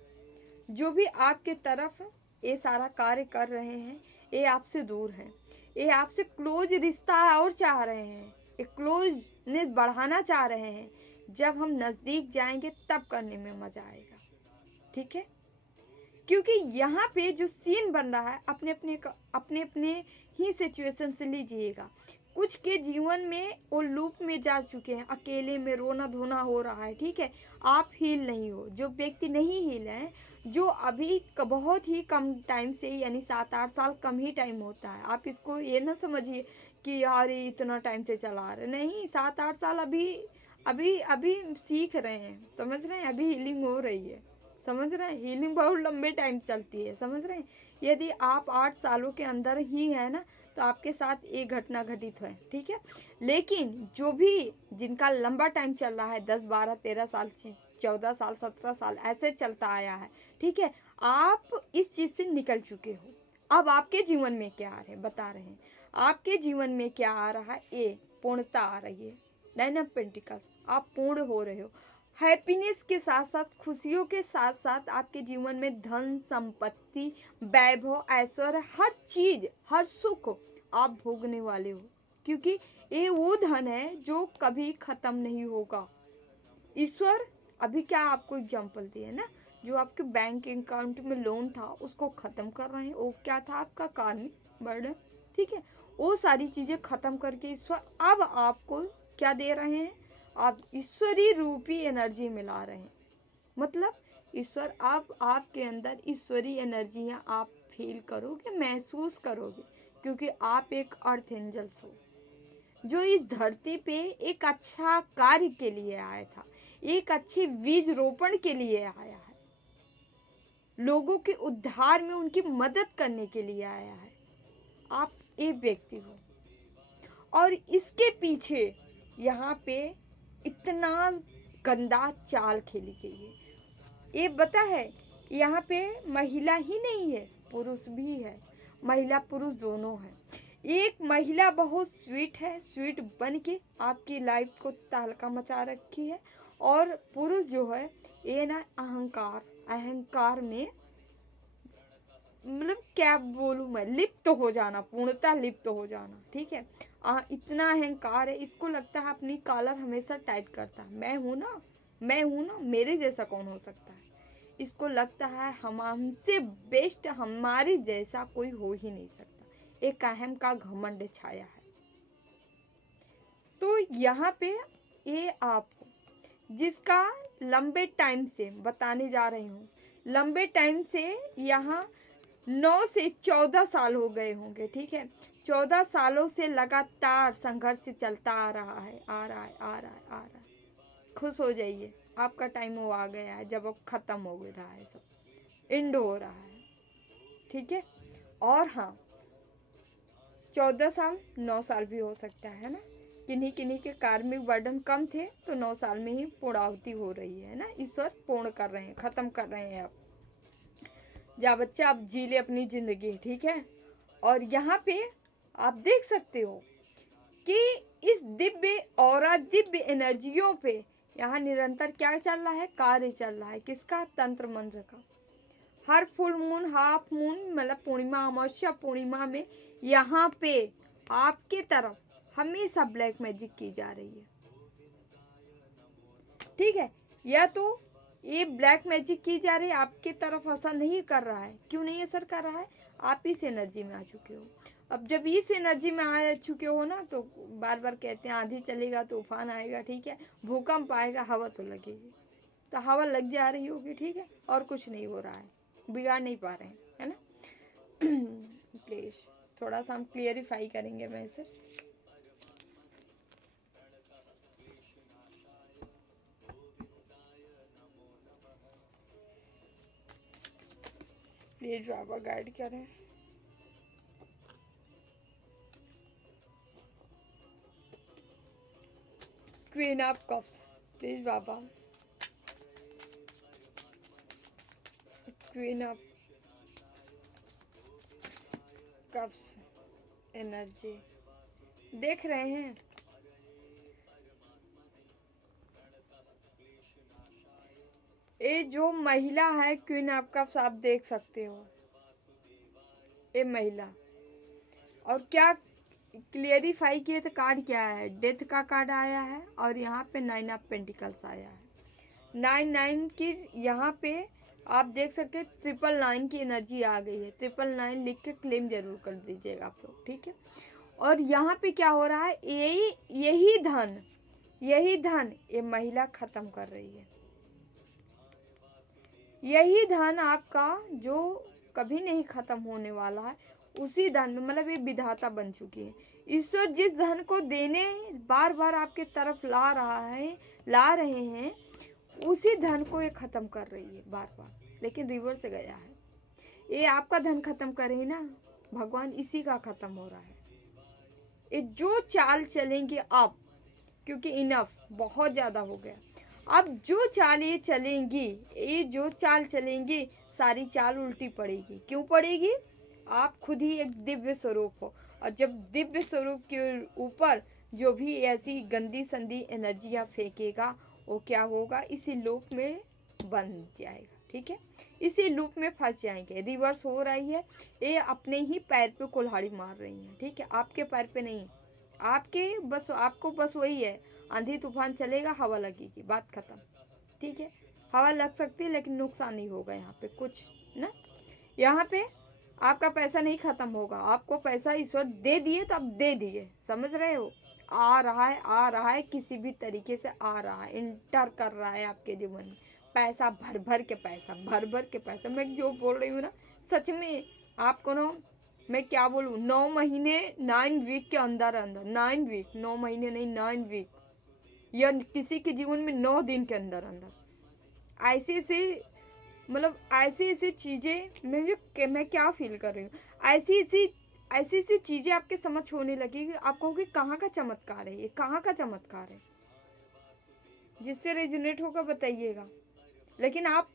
जो भी आपके तरफ ये सारा कार्य कर रहे हैं, ये आपसे दूर हैं, ये आपसे क्लोज रिश्ता और चाह रहे हैं, ये क्लोजनेस बढ़ाना चाह रहे हैं। जब हम नज़दीक जाएंगे तब करने में मज़ा आएगा, ठीक है। क्योंकि यहाँ पे जो सीन बन रहा है, अपने अपने ही सिचुएशन से लीजिएगा। कुछ के जीवन में वो लूप में जा चुके हैं, अकेले में रोना धोना हो रहा है, ठीक है। आप हील नहीं हो, जो व्यक्ति नहीं हील है, जो अभी बहुत ही कम टाइम से, यानी 7-8 साल कम ही टाइम होता है। आप इसको ये ना समझिए कि यार ये इतना टाइम से चला रहे, नहीं, 7-8 साल अभी अभी अभी सीख रहे हैं, समझ रहे हैं, अभी हीलिंग हो रही है, समझ रहे हैं। हीलिंग बहुत लंबे टाइम चलती है, समझ रहे हैं। यदि आप 8 सालों के अंदर ही है ना, तो आपके साथ एक घटना घटित है, ठीक है। लेकिन जो भी जिनका लंबा टाइम चल रहा है, 10, 12, 13 साल, 14 साल, 17 साल ऐसे चलता आया है, ठीक है, आप इस चीज़ से निकल चुके हो। अब आपके जीवन में क्या आ रहा है, बता रहे हैं। आपके जीवन में क्या आ रहा है, ये पूर्णता आ रही है, 9 ऑफ पेंटिकल्स, आप पूर्ण हो रहे हो। हैप्पीनेस के साथ साथ, खुशियों के साथ साथ आपके जीवन में धन संपत्ति, वैभव, ऐश्वर्य, हर चीज, हर सुख आप भोगने वाले हो, क्योंकि ये वो धन है जो कभी खत्म नहीं होगा। ईश्वर अभी क्या आपको एग्जाम्पल दिए ना, जो आपके बैंक अकाउंट में लोन था उसको खत्म कर रहे हैं, वो क्या था, आपका कार्मिक बर्डन, ठीक है। वो सारी चीजें खत्म करके ईश्वर अब आपको क्या दे रहे हैं, आप ईश्वरीय रूपी एनर्जी मिला रहे हैं। मतलब ईश्वर अब आपके अंदर ईश्वरीय एनर्जियाँ आप फील करोगे, महसूस करोगे, क्योंकि आप एक अर्थ एंजल्स हो, जो इस धरती पे एक अच्छा कार्य के लिए आया था, एक अच्छे बीज रोपण के लिए आया है, लोगों के उद्धार में उनकी मदद करने के लिए आया है। आप एक व्यक्ति हो, और इसके पीछे यहाँ पे इतना गंदा चाल खेली गई है। ये पता है, यहाँ पे महिला ही नहीं है, पुरुष भी है, महिला पुरुष दोनों हैं। एक महिला बहुत स्वीट है, स्वीट बन के आपकी लाइफ को तहलका मचा रखी है, और पुरुष जो है ये ना अहंकार में, मतलब क्या बोलूँ मैं, लिप्त हो जाना, पूर्णतः लिप्त हो जाना, ठीक है। इतना अहंकार है, इसको लगता है अपनी कॉलर हमेशा टाइट करता है, मैं हूँ ना, मैं हूँ ना, मेरे जैसा कौन हो सकता है। इसको लगता है हमसे बेस्ट हमारे जैसा कोई हो ही नहीं सकता, एक अहम का घमंड छाया है। तो यहाँ पे ये आप जिसका लंबे टाइम से बताने जा रही हूँ, लंबे टाइम से यहाँ 9 से 14 साल हो गए होंगे, ठीक है। 14 सालों से लगातार संघर्ष चलता आ रहा है, आ रहा है, आ रहा है, आ रहा है। खुश हो जाइए, आपका टाइम वो आ गया है जब वो ख़त्म हो रहा है, सब एंड हो रहा है, ठीक है। और हाँ, 14 साल 9 साल भी हो सकता है ना, किन्हीं किन्हीं के कार्मिक बर्डन कम थे तो 9 साल में ही पूर्णाहुति हो रही है ना, ईश्वर पूर्ण कर रहे हैं, ख़त्म कर रहे हैं। अब जा बच्चा, आप जी ले अपनी ज़िंदगी, ठीक है। और यहाँ पे आप देख सकते हो कि इस दिव्य और दिव्य एनर्जियों पे यहाँ निरंतर क्या चल रहा है, कार्य चल रहा है, किसका, तंत्र मंत्र का। हर फुल मून, हाफ मून, मतलब पूर्णिमा, अमावस्या, पूर्णिमा में यहाँ पे आपके तरफ हमेशा ब्लैक मैजिक की जा रही है, ठीक है। या तो ये ब्लैक मैजिक की जा रही है, आपके तरफ असर नहीं कर रहा है। क्यों नहीं असर कर रहा है? आप इस एनर्जी में आ चुके हो। अब जब इस एनर्जी में आ चुके हो ना, तो बार बार कहते हैं आंधी चलेगा, तूफान आएगा, ठीक है, भूकंप आएगा, हवा तो लगेगी। तो हवा लग जा रही होगी, ठीक है, और कुछ नहीं हो रहा है, बिगाड़ नहीं पा रहे हैं, है ना। प्लीज़ थोड़ा सा हम क्लियरिफाई करेंगे मैसेज। प्लीज बाबा गाइड करें। Queen of cups, please Baba. Queen of cups energy देख रहे हैं। ये जो महिला है क्वीन ऑफ कप्स, आप देख सकते हो, ये महिला। और क्या क्लियरिफाई किए तो कार्ड क्या है, डेथ का कार्ड आया है, और यहाँ पे 9 ऑफ पेंटिकल्स आया है। 9 की यहाँ पे आप देख सकते हैं, 999 की एनर्जी आ गई है। 999 लिख के क्लेम जरूर कर दीजिएगा आप लोग, ठीक है। और यहाँ पे क्या हो रहा है, यही धन ये महिला खत्म कर रही है। यही धन आपका जो कभी नहीं खत्म होने वाला है, उसी धन में, मतलब ये विधाता बन चुकी है। ईश्वर जिस धन को देने बार बार आपके तरफ ला रहे हैं, उसी धन को ये खत्म कर रही है बार बार, लेकिन रिवर्स से गया है। ये आपका धन खत्म करे ना, भगवान इसी का खत्म हो रहा है। ये जो चाल चलेंगे अब, क्योंकि इनफ बहुत ज़्यादा हो गया, अब जो चाल ये चलेंगी, ये जो चाल चलेंगी, सारी चाल उल्टी पड़ेगी। क्यों पड़ेगी? आप खुद ही एक दिव्य स्वरूप हो, और जब दिव्य स्वरूप के ऊपर जो भी ऐसी गंदी संदी एनर्जियाँ फेंकेगा, वो क्या होगा, इसी लूप में बन जाएगा, ठीक है। इसी लूप में फंस जाएंगे। रिवर्स हो रही है, ये अपने ही पैर पे कुल्हाड़ी मार रही है, ठीक है, आपके पैर पे नहीं। आपको बस वही है, आंधी तूफान चलेगा, हवा लगेगी, बात खत्म, ठीक है। हवा लग सकती है लेकिन नुकसान नहीं होगा यहाँ पे कुछ ना। यहाँ पे आपका पैसा नहीं खत्म होगा, आपको पैसा ईश्वर दे दिए तो अब दे दिए, समझ रहे हो। आ रहा है, किसी भी तरीके से आ रहा है, इंटर कर रहा है आपके जीवन में। पैसा भर भर के पैसा, मैं जो बोल रही हूँ ना, सच में आपको ना, मैं क्या बोलूँ, 9 महीने 9 वीक के अंदर 9 वीक, 9 महीने नहीं, 9 वीक, या किसी के जीवन में 9 दिन के अंदर ऐसी ऐसी चीज़ें मैं क्या फील कर रही हूँ, ऐसी चीज़ें आपके समझ होने लगेगी। आप कहोगे कहाँ का चमत्कार है ये, कहाँ का चमत्कार है। जिससे रेजोनेट होगा बताइएगा। लेकिन आप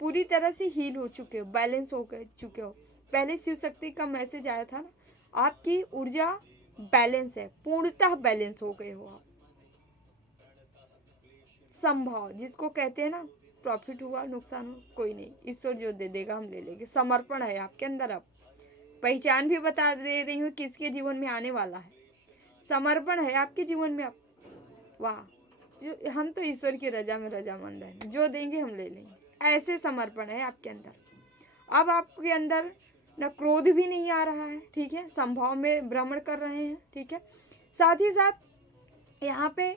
पूरी तरह से हील हो चुके हो, बैलेंस हो चुके हो। पहले शिव शक्ति का मैसेज आया था ना, आपकी ऊर्जा बैलेंस है, पूर्णतः बैलेंस हो गए हो आप। संभव जिसको कहते हैं ना, प्रॉफिट हुआ नुकसान हो कोई नहीं, ईश्वर जो दे देगा हम ले लेंगे। समर्पण है आपके अंदर। अब पहचान भी बता दे रही हूँ किसके जीवन में आने वाला है। समर्पण है आपके जीवन में अब। वाह, जो हम तो ईश्वर की रजा में रजामंद हैं, जो देंगे हम ले लेंगे, ऐसे समर्पण है आपके अंदर। अब आपके अंदर न क्रोध भी नहीं आ रहा है, ठीक है, संभव में भ्रमण कर रहे हैं, ठीक है। साथ ही साथ यहाँ पे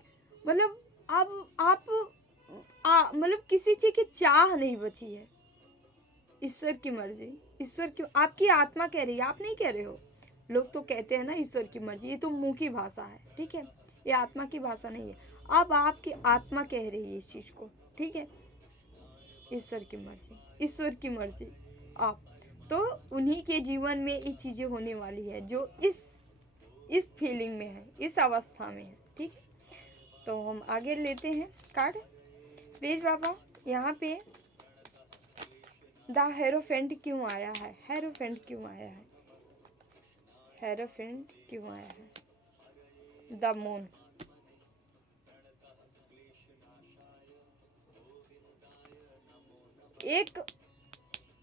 मतलब अब आप मतलब किसी चीज़ की चाह नहीं बची है। ईश्वर की मर्जी, ईश्वर की, आपकी आत्मा कह रही है, आप नहीं कह रहे हो। लोग तो कहते हैं ना ईश्वर की मर्जी, ये तो मुंह की भाषा है, ठीक है, ये आत्मा की भाषा नहीं है। अब आपकी आत्मा कह रही है इस चीज़ को, ठीक है, ईश्वर की मर्जी, ईश्वर की मर्जी। आप तो उन्हीं के जीवन में ये चीज़ें होने वाली है जो इस फीलिंग में है, इस अवस्था में है, ठीक है। तो हम आगे लेते हैं कार्ड। प्लीज बाबा, यहाँ पे द हेरोफेंट क्यों आया है, हेरोफेंट क्यों आया है, हेरोफेंट क्यों आया है, द मून।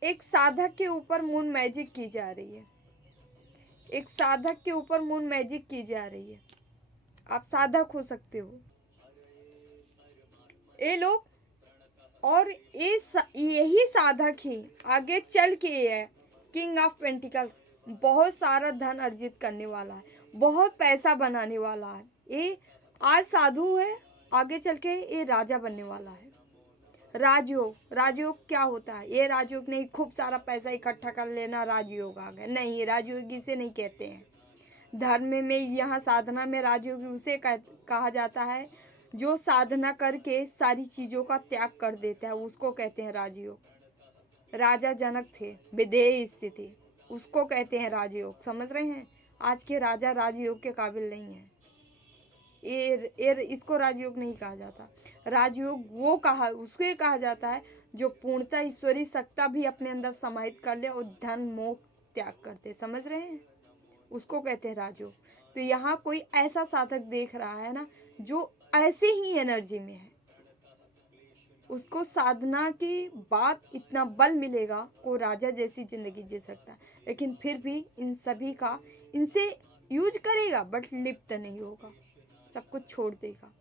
एक साधक के ऊपर मून मैजिक की जा रही है, एक साधक के ऊपर मून मैजिक की जा रही है। आप साधक हो सकते हो ये लोग, और यही साधक ही आगे चल के है किंग ऑफ पेंटिकल्स, बहुत सारा धन अर्जित करने वाला है, बहुत पैसा बनाने वाला है। ये आज साधु है, आगे चल के ये राजा बनने वाला है। राजयोग, राजयोग क्या होता है, ये राजयोग नहीं खूब सारा पैसा इकट्ठा कर लेना राजयोग आ गया, नहीं, राजयोग इसे नहीं कहते हैं। धर्म में यहाँ साधना में राजयोग उसे कहा जाता है जो साधना करके सारी चीज़ों का त्याग कर देता है, उसको कहते हैं राजयोग। राजा जनक थे, विदेह स्थिति, उसको कहते हैं राजयोग। समझ रहे हैं, आज के राजा राजयोग के काबिल नहीं है, इसको राजयोग नहीं कहा जाता। राजयोग वो उसके कहा जाता है जो पूर्णतः ईश्वरी सत्ता भी अपने अंदर समाहित कर ले और धन मोह त्याग करते, समझ रहे हैं, उसको कहते हैं राजयोग। तो यहाँ कोई ऐसा साधक देख रहा है ना जो ऐसे ही एनर्जी में है, उसको साधना की बात इतना बल मिलेगा को राजा जैसी जिंदगी जी सकता है, लेकिन फिर भी इन सभी का इनसे यूज करेगा बट लिप्त नहीं होगा, सब कुछ छोड़ देगा।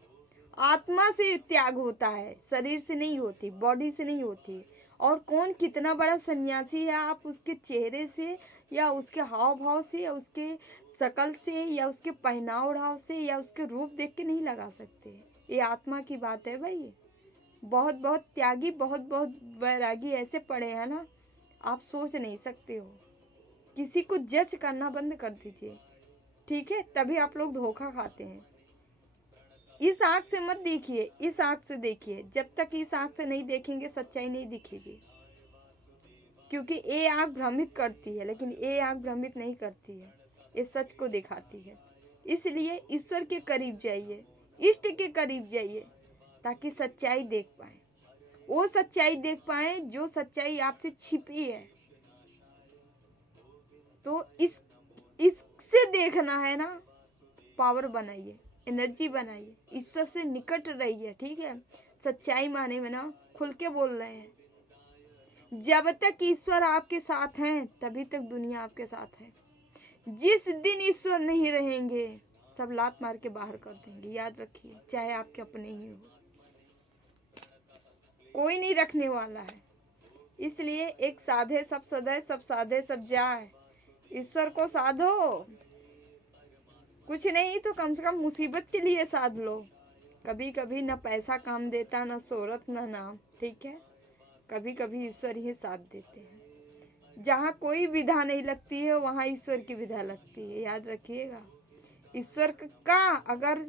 आत्मा से त्याग होता है, शरीर से नहीं होती, बॉडी से नहीं होती। और कौन कितना बड़ा सन्यासी है आप उसके चेहरे से या उसके हाव भाव से या उसके शकल से या उसके पहनाव ओढ़ाव से या उसके रूप देख के नहीं लगा सकते। ये आत्मा की बात है भाई। बहुत बहुत त्यागी, बहुत बहुत वैरागी ऐसे पड़े हैं ना, आप सोच नहीं सकते हो। किसी को जज करना बंद कर दीजिए, ठीक है, तभी आप लोग धोखा खाते हैं। इस आँख से मत देखिए, इस आँख से देखिए, जब तक इस आँख से नहीं देखेंगे सच्चाई नहीं दिखेगी, क्योंकि ये आँख भ्रमित करती है लेकिन ये आँख भ्रमित नहीं करती है, ये सच को दिखाती है। इसलिए ईश्वर के करीब जाइए, इष्ट के करीब जाइए, ताकि सच्चाई देख पाए, वो सच्चाई देख पाए जो सच्चाई आपसे छिपी है। तो इससे देखना है ना, पावर बनाइए, एनर्जी बनाइए, ईश्वर से निकट रहिए, ठीक है। सच्चाई माने में ना खुल के बोल रहे हैं, जब तक ईश्वर आपके साथ हैं तभी तक दुनिया आपके साथ है। जिस दिन ईश्वर नहीं रहेंगे सब लात मार के बाहर कर देंगे, याद रखिए, चाहे आपके अपने ही हो, कोई नहीं रखने वाला है। इसलिए एक साधे सब सधे, सब साधे सब जाए, ईश्वर को साधो, कुछ नहीं तो कम से कम मुसीबत के लिए साध लो। कभी कभी न पैसा काम देता, न शोहरत, न नाम, ठीक है, कभी कभी ईश्वर ही साथ देते हैं। जहाँ कोई विधा नहीं लगती है वहाँ ईश्वर की विधा लगती है, याद रखिएगा। ईश्वर का अगर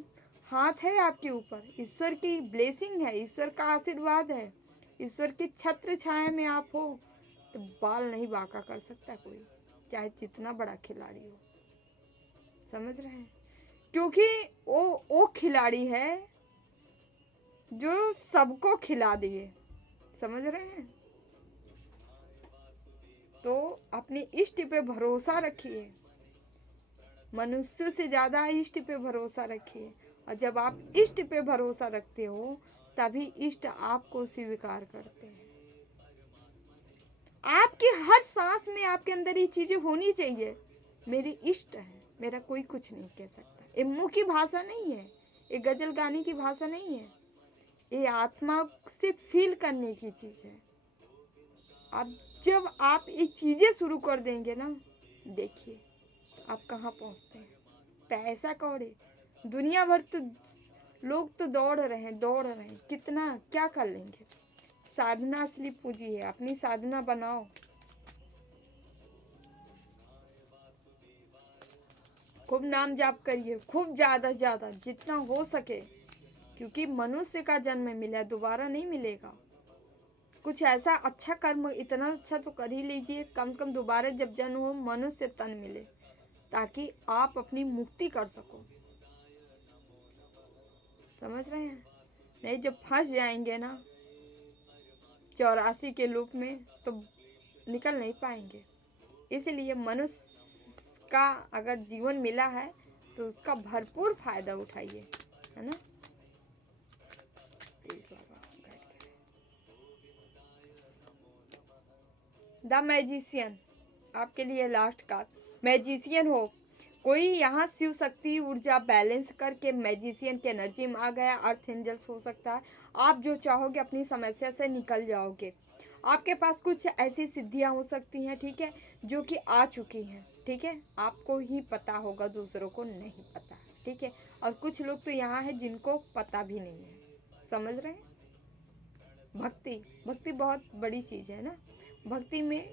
हाथ है आपके ऊपर, ईश्वर की ब्लेसिंग है, ईश्वर का आशीर्वाद है, ईश्वर की छत्र छाया में आप हो, तो बाल नहीं बांका कर सकता कोई, चाहे जितना बड़ा खिलाड़ी हो। समझ रहे हैं, क्योंकि वो खिलाड़ी है जो सबको खिला दिए, समझ रहे हैं। तो अपने इष्ट पे भरोसा रखिए, मनुष्य से ज़्यादा इष्ट पे भरोसा रखिए, और जब आप इष्ट पे भरोसा रखते हो तभी इष्ट आपको स्वीकार करते हैं। आपकी हर सांस में आपके अंदर ये चीज़ें होनी चाहिए, मेरी इष्ट है, मेरा कोई कुछ नहीं कह सकता। ये मुंह की भाषा नहीं है, ये गजल गाने की भाषा नहीं है, ये आत्मा से फील करने की चीज़ है। अब जब आप ये चीज़ें शुरू कर देंगे ना, देखिए आप कहाँ पहुँचते हैं। पैसा कौड़ी दुनिया भर तो लोग तो दौड़ रहे हैं, कितना क्या कर लेंगे। साधना असली पूंजी है, अपनी साधना बनाओ। खूब नाम जाप करिए, खूब ज़्यादा से ज़्यादा जितना हो सके, क्योंकि मनुष्य का जन्म मिला, दोबारा नहीं मिलेगा। कुछ ऐसा अच्छा कर्म इतना अच्छा तो कर ही लीजिए, कम से कम दोबारा जब जन्म हो मनुष्य तन मिले, ताकि आप अपनी मुक्ति कर सको। समझ रहे हैं? नहीं, जब फंस जाएंगे ना 84 के लूप में, तो निकल नहीं पाएंगे। इसलिए मनुष्य का अगर जीवन मिला है तो उसका भरपूर फायदा उठाइए, है ना। द मैजिशियन, आपके लिए लास्ट कार्ड। मैजिशियन हो कोई, यहाँ शिव शक्ति ऊर्जा बैलेंस करके मैजिशियन की एनर्जी में आ गया, अर्थ एंजल्स हो सकता है। आप जो चाहोगे अपनी समस्या से निकल जाओगे। आपके पास कुछ ऐसी सिद्धियाँ हो सकती हैं, ठीक है, जो कि आ चुकी हैं, ठीक है, आपको ही पता होगा, दूसरों को नहीं पता, ठीक है। और कुछ लोग तो यहाँ है जिनको पता भी नहीं है। समझ रहे हैं? भक्ति, भक्ति बहुत बड़ी चीज़ है ना। भक्ति में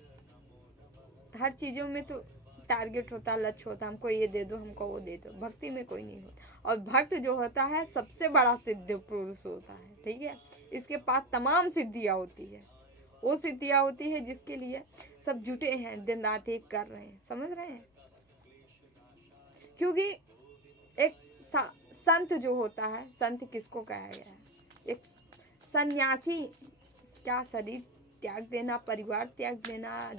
हर चीज़ों में तो टारगेट होता, लक्ष्य होता, हमको ये दे दो, हमको वो दे दो। भक्ति में कोई नहीं होता। और भक्त जो होता है सबसे बड़ा सिद्ध पुरुष होता है, ठीक है। इसके पास तमाम सिद्धियाँ होती है, वो सिद्धियाँ होती है जिसके लिए सब जुटे हैं, दिन रात एक कर रहे हैं। समझ रहे हैं? क्योंकि एक संत जो होता है, संत किसको कहा गया है? एक सन्यासी, क्या शरीर त्याग देना, परिवार त्याग देना,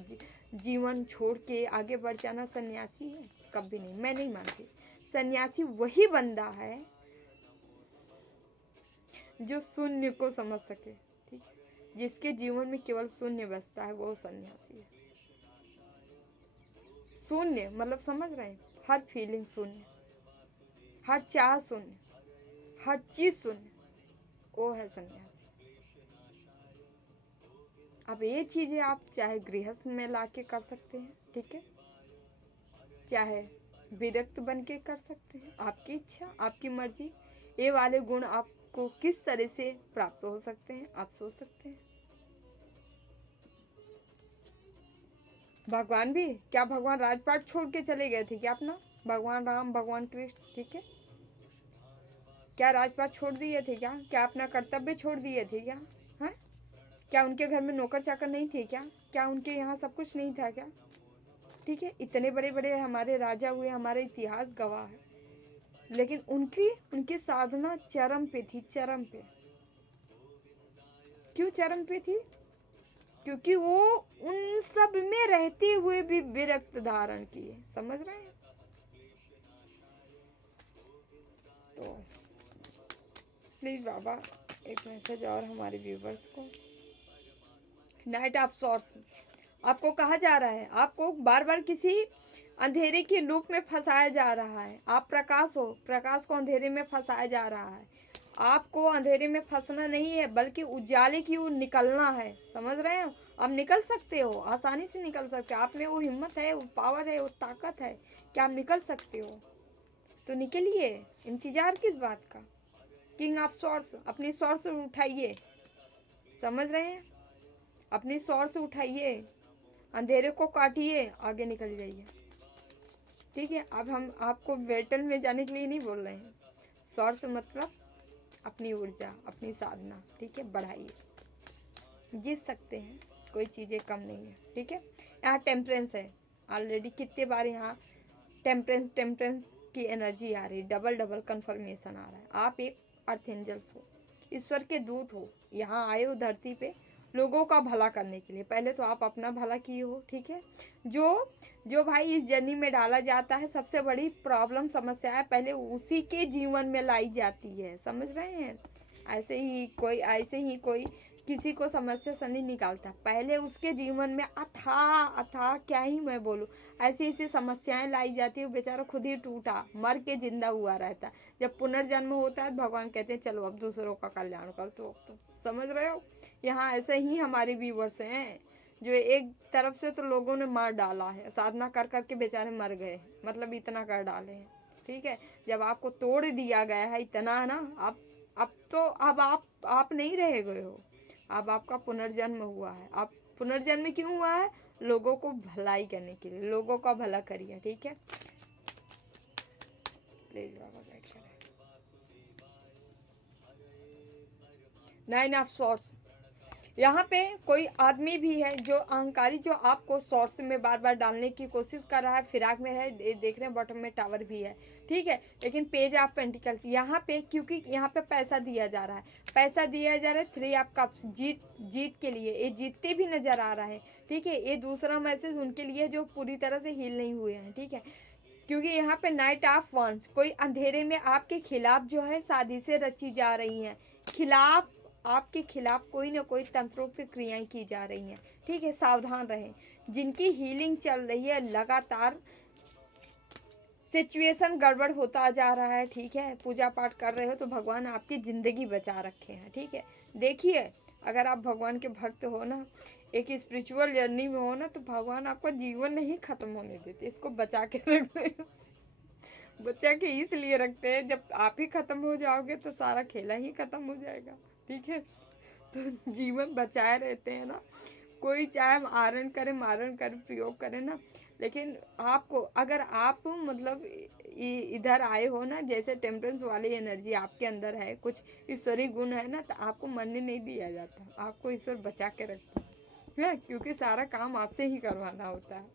जीवन छोड़ के आगे बढ़ जाना सन्यासी है? कभी नहीं, मैं नहीं मानती। सन्यासी वही बंदा है जो शून्य को समझ सके, ठीक है, जिसके जीवन में केवल शून्य बचता है, वो सन्यासी है। शून्य मतलब समझ रहे हैं? हर फीलिंग शून्य, हर चाह शून्य, हर चीज शून्य, वो है सन्यासी। अब ये चीज़ें आप चाहे गृहस्थ में लाके कर सकते हैं, ठीक है, चाहे विरक्त बन के कर सकते हैं, आपकी इच्छा, आपकी मर्जी। ये वाले गुण आपको किस तरह से प्राप्त हो सकते हैं, आप सोच सकते हैं। भगवान भी क्या, भगवान राजपाट छोड़ के चले गए थे क्या अपना? भगवान राम, भगवान कृष्ण, ठीक है, क्या राजपाट छोड़ दिए थे क्या? क्या अपना कर्तव्य छोड़ दिए थे क्या? हाँ, क्या उनके घर में नौकर चाकर नहीं थे क्या? क्या उनके यहाँ सब कुछ नहीं था क्या? ठीक है, इतने बड़े बड़े हमारे राजा हुए, हमारे इतिहास गवाह है, लेकिन उनकी साधना चरम पे थी, चरम पे। क्यों चरम पे थी? क्योंकि वो उन सब में रहते हुए भी विरक्त धारण किए। समझ रहे हैं? तो प्लीज बाबा एक मैसेज और हमारे व्यूवर्स को। नाइट ऑफ सॉर्ट्स, आपको कहा जा रहा है, आपको बार बार किसी अंधेरे के लूप में फंसाया जा रहा है। आप प्रकाश हो, प्रकाश को अंधेरे में फंसाया जा रहा है। आपको अंधेरे में फंसना नहीं है, बल्कि उजाले की ओर निकलना है। समझ रहे हो? आप निकल सकते हो, आसानी से निकल सकते हो। आप में वो हिम्मत है, वो पावर है, वो ताकत है कि आप निकल सकते हो। तो निकलिए, इंतजार किस बात का? किंग ऑफ सॉर्ट्स, अपनी सॉर्ट्स उठाइए। समझ रहे हैं? अपनी सॉर्ट्स उठाइए, अंधेरे को काटिए, आगे निकल जाइए, ठीक है। अब हम आपको बैटल में जाने के लिए नहीं बोल रहे हैं। सॉर्ट्स मतलब अपनी ऊर्जा, अपनी साधना, ठीक है, बढ़ाइए, जीत सकते हैं, कोई चीज़ें कम नहीं है, ठीक है। यहाँ टेम्परेंस है, ऑलरेडी कितने बार यहाँ टेम्परेंस टेम्परेंस की एनर्जी आ रही, डबल डबल कन्फर्मेशन आ रहा है। आप एक अर्थ एंजल्स हो, ईश्वर के दूत हो, यहाँ आए हो धरती पे लोगों का भला करने के लिए। पहले तो आप अपना भला किए हो, ठीक है। जो जो भाई इस जर्नी में डाला जाता है, सबसे बड़ी प्रॉब्लम समस्या है, पहले उसी के जीवन में लाई जाती है। समझ रहे हैं? ऐसे ही कोई किसी को समस्या से नहीं निकालता, पहले उसके जीवन में अथाह क्या ही मैं बोलूँ, ऐसी ऐसी समस्याएं लाई जाती है, बेचारा खुद ही टूटा मर के जिंदा हुआ रहता। जब पुनर्जन्म होता है भगवान कहते हैं चलो अब दूसरों का कल्याण कर दो। तो समझ रहे हो? यहाँ ऐसे ही हमारे व्यूवर्स हैं जो एक तरफ से तो लोगों ने मार डाला है, साधना कर करके बेचारे मर गए, मतलब इतना कर डाले हैं, ठीक है। जब आपको तोड़ दिया गया है इतना है ना, अब आप नहीं रह गए हो, अब आपका पुनर्जन्म हुआ है। आप पुनर्जन्म क्यों हुआ है? लोगों को भलाई करने के लिए, लोगों का भला करिए, ठीक है। प्लीज बाबा गाइड करें। 9 ऑफ सॉर्ड्स, यहाँ पे कोई आदमी भी है जो अहंकारी, जो आपको सॉर्ड्स में बार बार डालने की कोशिश कर रहा है, फिराक में है, देख रहे हैं बॉटम में टावर भी है, ठीक है। लेकिन पेज ऑफ पेंटिकल्स यहाँ पे, क्योंकि यहाँ पे पैसा दिया जा रहा है, पैसा दिया जा रहा है। 3 ऑफ कप्स, जीत के लिए, ये जीतते भी नजर आ रहा है, ठीक है। ये दूसरा मैसेज उनके लिए जो पूरी तरह से हील नहीं हुए हैं, ठीक है। क्योंकि यहाँ पे नाइट ऑफ वंस, कोई अंधेरे में आपके खिलाफ जो है साजिशें रची जा रही हैं, खिलाफ, आपके खिलाफ कोई ना कोई तंत्रोक्त क्रियाएं की जा रही हैं, ठीक है। सावधान रहें। जिनकी हीलिंग चल रही है, लगातार सिचुएशन गड़बड़ होता जा रहा है, ठीक है। पूजा पाठ कर रहे हो तो भगवान आपकी ज़िंदगी बचा रखे हैं, ठीक है। देखिए, अगर आप भगवान के भक्त हो ना, एक स्पिरिचुअल जर्नी में हो ना, तो भगवान आपका जीवन नहीं ख़त्म होने देते, इसको बचा के रखते हैं। बचा के इसलिए रखते हैं, जब आप ही ख़त्म हो जाओगे तो सारा खेला ही ख़त्म हो जाएगा, ठीक है। तो जीवन बचाए रहते हैं ना, कोई चाहे मारण करे, प्रयोग करे ना, लेकिन आपको, अगर आप मतलब इधर आए हो ना, जैसे टेम्परेंस वाली एनर्जी आपके अंदर है, कुछ ईश्वरी गुण है ना, तो आपको मरने नहीं दिया जाता, आपको ईश्वर बचा के रखता है, क्योंकि सारा काम आपसे ही करवाना होता है।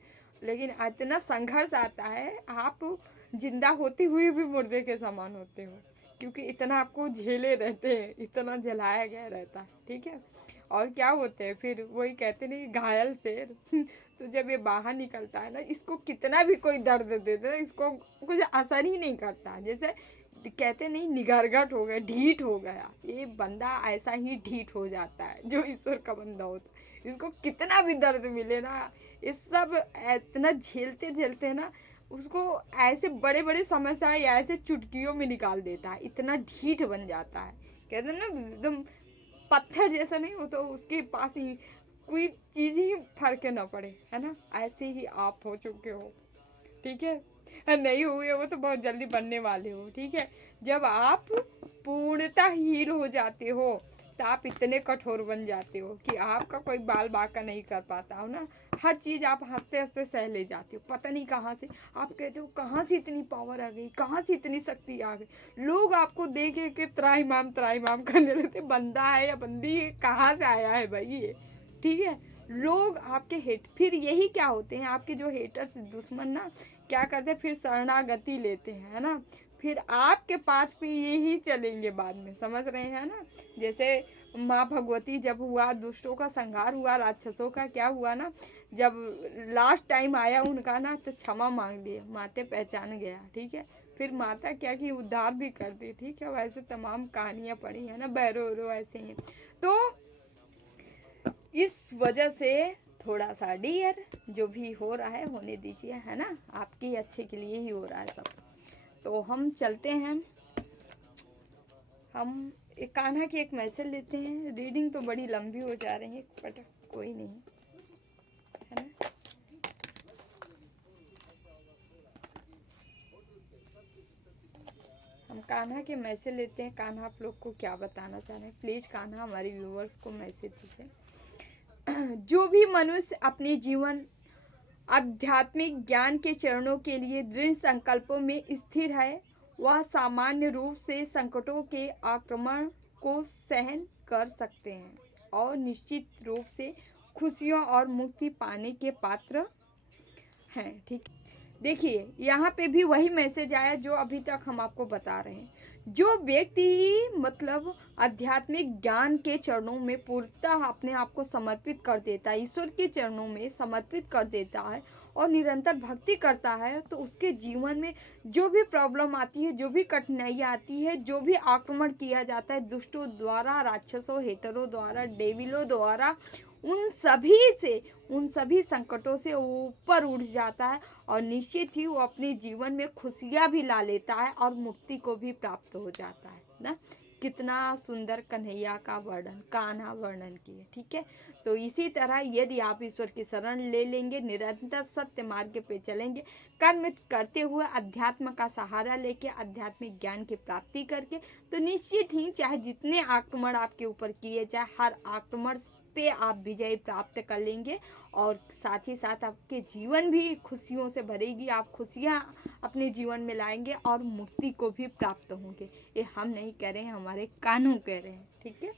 लेकिन इतना संघर्ष आता है, आप जिंदा होते हुए भी मुर्दे के समान होते हो, क्योंकि इतना आपको झेले रहते हैं, इतना जलाया गया रहता है, ठीक है। और क्या होते हैं फिर, वही कहते नहीं, घायल शेर। तो जब ये बाहर निकलता है ना, इसको कितना भी कोई दर्द दे दे ना, इसको कुछ असर ही नहीं करता। जैसे कहते नहीं, निगरगट हो गया, ढीठ हो गया, ये बंदा ऐसा ही ढीठ हो जाता है जो ईश्वर का बंदा होता है। इसको कितना भी दर्द मिले ना, ये सब इतना झेलते झेलते ना, उसको ऐसे बड़े बड़े समस्या या ऐसे चुटकियों में निकाल देता है, इतना ढीठ बन जाता है। कहते हैं ना, एकदम पत्थर जैसा नहीं हो, तो उसके पास ही कोई चीज़ ही फर्क ना पड़े, है ना। ऐसे ही आप हो चुके हो, ठीक है। नहीं हुए हो तो बहुत जल्दी बनने वाले हो, ठीक है। जब आप पूर्णतः हील हो जाते हो, तो आप इतने कठोर बन जाते हो कि आपका कोई बाल बाका नहीं कर पाता हो ना। हर चीज़ आप हंसते हंसते सह ले जाते हो, पता नहीं कहाँ से। आप कहते हो कहाँ से इतनी पावर आ गई, कहाँ से इतनी शक्ति आ गई। लोग आपको देख के त्राहिमाम करने लगते, बंदा है या बंदी है, कहाँ से आया है भाई ये, ठीक है। लोग आपके फिर यही क्या होते हैं, आपके जो हेटर्स, दुश्मन ना, क्या करते हैं, फिर शरणागति लेते हैं, है ना। फिर आपके पास भी यही चलेंगे बाद में, समझ रहे हैं ना। जैसे माँ भगवती जब हुआ, दुष्टों का संहार हुआ, राक्षसों का क्या हुआ ना, जब लास्ट टाइम आया उनका ना, तो क्षमा मांग लिए, माते पहचान गया, ठीक है। फिर माता क्या की, उद्धार भी कर दी, ठीक है। वैसे तमाम कहानियाँ पढ़ी है ना, बैरो ऐसे ही। तो इस वजह से थोड़ा सा डियर, जो भी हो रहा है होने दीजिए, है ना, आपके अच्छे के लिए ही हो रहा है सब। तो हम चलते हैं, हम एक कान्हा की एक मैसेज लेते हैं। रीडिंग तो बड़ी लंबी हो जा रही है, बट कोई नहीं, है ना। हम कान्हा के मैसेज लेते हैं, कान्हा आप लोग को क्या बताना चाह रहे हैं। प्लीज़ कान्हा हमारे व्यूअर्स को मैसेज दीजिए। जो भी मनुष्य अपने जीवन आध्यात्मिक ज्ञान के चरणों के लिए दृढ़ संकल्पों में स्थिर है, वह सामान्य रूप से संकटों के आक्रमण को सहन कर सकते हैं और निश्चित रूप से खुशियों और मुक्ति पाने के पात्र हैं, ठीक। देखिए, यहाँ पे भी वही मैसेज आया जो अभी तक हम आपको बता रहे हैं। जो व्यक्ति मतलब आध्यात्मिक ज्ञान के चरणों में पूर्णतः अपने आप को समर्पित कर देता है, ईश्वर के चरणों में समर्पित कर देता है और निरंतर भक्ति करता है, तो उसके जीवन में जो भी प्रॉब्लम आती है, जो भी कठिनाइयाँ आती है, जो भी आक्रमण किया जाता है दुष्टों द्वारा, राक्षसों, हेटरों द्वारा, डेविलों द्वारा, उन सभी संकटों से ऊपर उठ जाता है और निश्चित ही वो अपने जीवन में खुशियाँ भी ला लेता है और मुक्ति को भी प्राप्त हो जाता है ना। कितना सुंदर कन्हैया का वर्णन, कान्हा वर्णन किए, ठीक है। तो इसी तरह यदि आप ईश्वर की शरण ले लेंगे, निरंतर सत्य मार्ग पे चलेंगे, कर्म करते हुए अध्यात्म का सहारा लेके, आध्यात्मिक ज्ञान की प्राप्ति करके, तो निश्चित ही चाहे जितने आक्रमण आपके ऊपर किए जाए, हर आक्रमण पे आप विजय प्राप्त कर लेंगे और साथ ही साथ आपके जीवन भी खुशियों से भरेगी। आप खुशियाँ अपने जीवन में लाएंगे और मुक्ति को भी प्राप्त होंगे। ये हम नहीं कह रहे हैं, हमारे कानून कह रहे हैं, ठीक है।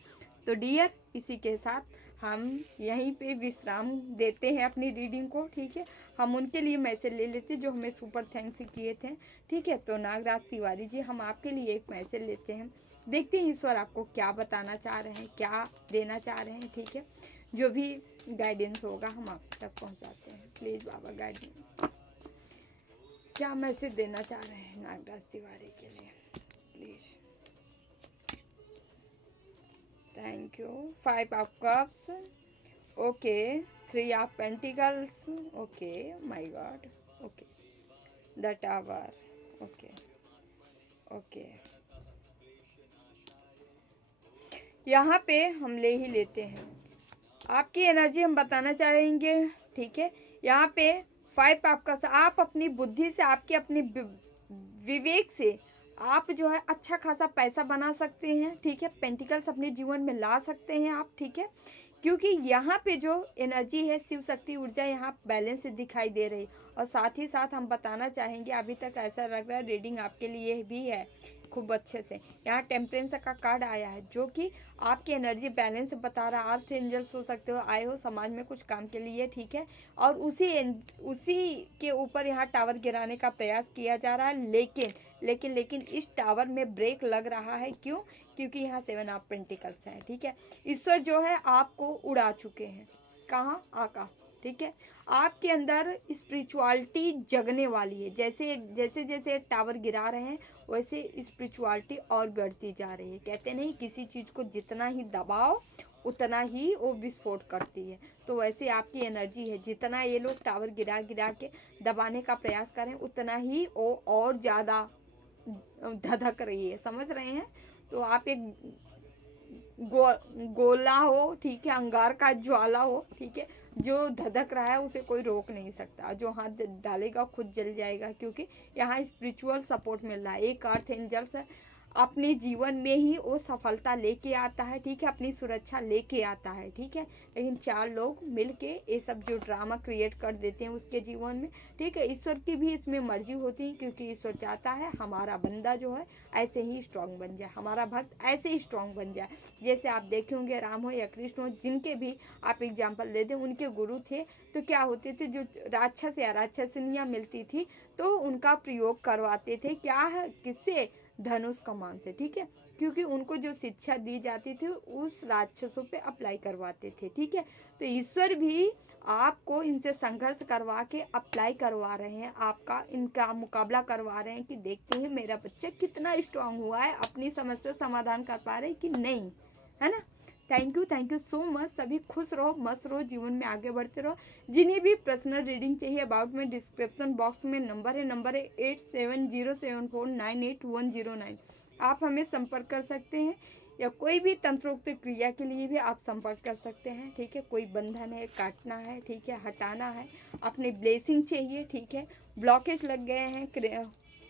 तो डियर, इसी के साथ हम यहीं पे विश्राम देते हैं अपनी रीडिंग को, ठीक है। हम उनके लिए मैसेज ले लेते जो हमें सुपर थैंक्स किए थे, ठीक है। तो नागराज तिवारी जी, हम आपके लिए एक मैसेज लेते हैं, देखते हैं ईश्वर आपको क्या बताना चाह रहे हैं, क्या देना चाह रहे हैं, ठीक है। जो भी गाइडेंस होगा हम आप तक पहुंचाते हैं। प्लीज़ बाबा गाइड मी, क्या मैसेज देना चाह रहे हैं नागराज तिवारी के लिए, please. Thank you. 5 of cups, okay. 3 of pentacles, okay, my God, okay. The tower, okay okay. यहाँ पे हम ले ही लेते हैं, आपकी एनर्जी हम बताना चाहेंगे, ठीक है। यहाँ पे 5 आपका, आप अपनी बुद्धि से, आपके अपनी विवेक से आप जो है अच्छा खासा पैसा बना सकते हैं, ठीक है। पेंटिकल्स अपने जीवन में ला सकते हैं आप, ठीक है। क्योंकि यहाँ पे जो एनर्जी है, शिव शक्ति ऊर्जा यहाँ बैलेंस दिखाई दे रही। और साथ ही साथ हम बताना चाहेंगे, अभी तक ऐसा लग रहा है रीडिंग आपके लिए भी है खूब अच्छे से। यहाँ टेम्परेंस का कार्ड आया है जो कि आपकी एनर्जी बैलेंस बता रहा। अर्थ एंजल्स हो सकते हो, आए हो समाज में कुछ काम के लिए, ठीक है। और उसी के ऊपर यहाँ टावर गिराने का प्रयास किया जा रहा है, लेकिन इस टावर में ब्रेक लग रहा है। क्यों? क्योंकि यहाँ 7 ऑफ पेंटिकल्स है, ठीक है। ईश्वर जो है आपको उड़ा चुके हैं, कहाँ? आकाश, ठीक है। आपके अंदर स्पिरिचुअलिटी जगने वाली है। जैसे जैसे टावर गिरा रहे हैं वैसे स्पिरिचुअलिटी और बढ़ती जा रही है। कहते नहीं, किसी चीज़ को जितना ही दबाओ उतना ही वो विस्फोट करती है। तो वैसे आपकी एनर्जी है, जितना ये लोग टावर गिरा के दबाने का प्रयास करें उतना ही वो और ज़्यादा धधक रही है, समझ रहे हैं। तो आप एक गोला हो, ठीक है, अंगार का ज्वाला हो, ठीक है, जो धधक रहा है उसे कोई रोक नहीं सकता। जो हाथ डालेगा खुद जल जाएगा, क्योंकि यहाँ स्पिरिचुअल सपोर्ट मिल रहा है। एक अर्थ एंजल्स अपने जीवन में ही वो सफलता लेके आता है, ठीक है, अपनी सुरक्षा लेके आता है, ठीक है। लेकिन 4 लोग मिलके ये सब जो ड्रामा क्रिएट कर देते हैं उसके जीवन में, ठीक है। ईश्वर की भी इसमें मर्जी होती है, क्योंकि ईश्वर चाहता है हमारा बंदा जो है ऐसे ही स्ट्रांग बन जाए, हमारा भक्त ऐसे ही स्ट्रांग बन जाए। जैसे आप देखे होंगे राम हो या कृष्ण हो, जिनके भी आप एग्जाम्पल दे दें, उनके गुरु थे तो क्या होते थे, जो राक्षस या राक्षसनियाँ मिलती थी तो उनका प्रयोग करवाते थे, क्या है, किससे? धनुष कमान से, ठीक है। क्योंकि उनको जो शिक्षा दी जाती थी उस राक्षसों पे अप्लाई करवाते थे, ठीक है। तो ईश्वर भी आपको इनसे संघर्ष करवा के अप्लाई करवा रहे हैं, आपका इनका मुकाबला करवा रहे हैं कि देखते हैं मेरा बच्चा कितना स्ट्रांग हुआ है, अपनी समस्या समाधान कर पा रहे हैं कि नहीं, है ना। Thank you so much. सभी खुश रहो, मस्त रहो, जीवन में आगे बढ़ते रहो। जिन्हें भी पर्सनल रीडिंग चाहिए, अबाउट में डिस्क्रिप्शन बॉक्स में नंबर है 8707498109। आप हमें संपर्क कर सकते हैं, या कोई भी तंत्रोक्त क्रिया के लिए भी आप संपर्क कर सकते हैं, ठीक है। कोई बंधन है, काटना है, ठीक है, हटाना है, अपनी ब्लेसिंग चाहिए, ठीक है, ब्लॉकेज लग गए हैं,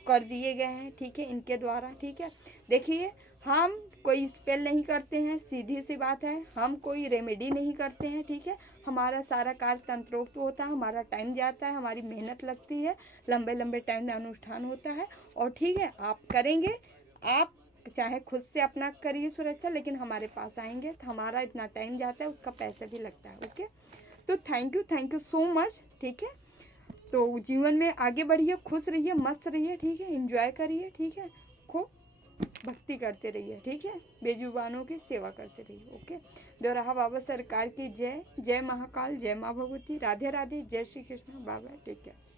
कर दिए गए हैं, ठीक है, इनके द्वारा, ठीक है। देखिए, हम कोई स्पेल नहीं करते हैं, सीधी सी बात है, हम कोई रेमेडी नहीं करते हैं, ठीक है। हमारा सारा कार्य तंत्रोक्त होता है, हमारा टाइम जाता है, हमारी मेहनत लगती है, लंबे टाइम में अनुष्ठान होता है, और ठीक है, आप करेंगे, आप चाहे खुद से अपना करिए सुरक्षा, लेकिन हमारे पास आएंगे तो हमारा इतना टाइम जाता है, उसका पैसा भी लगता है, ओके। तो थैंक यू सो मच, ठीक है। तो जीवन में आगे बढ़िए, खुश रहिए, मस्त रहिए, ठीक है, एंजॉय करिए, ठीक है, खूब भक्ति करते रहिए, ठीक है, बेजुबानों की सेवा करते रहिए, ओके। दोराहा बाबा सरकार की जय। जय महाकाल, जय माँ भगवती, राधे राधे, जय श्री कृष्ण, बाबा, टेक केयर।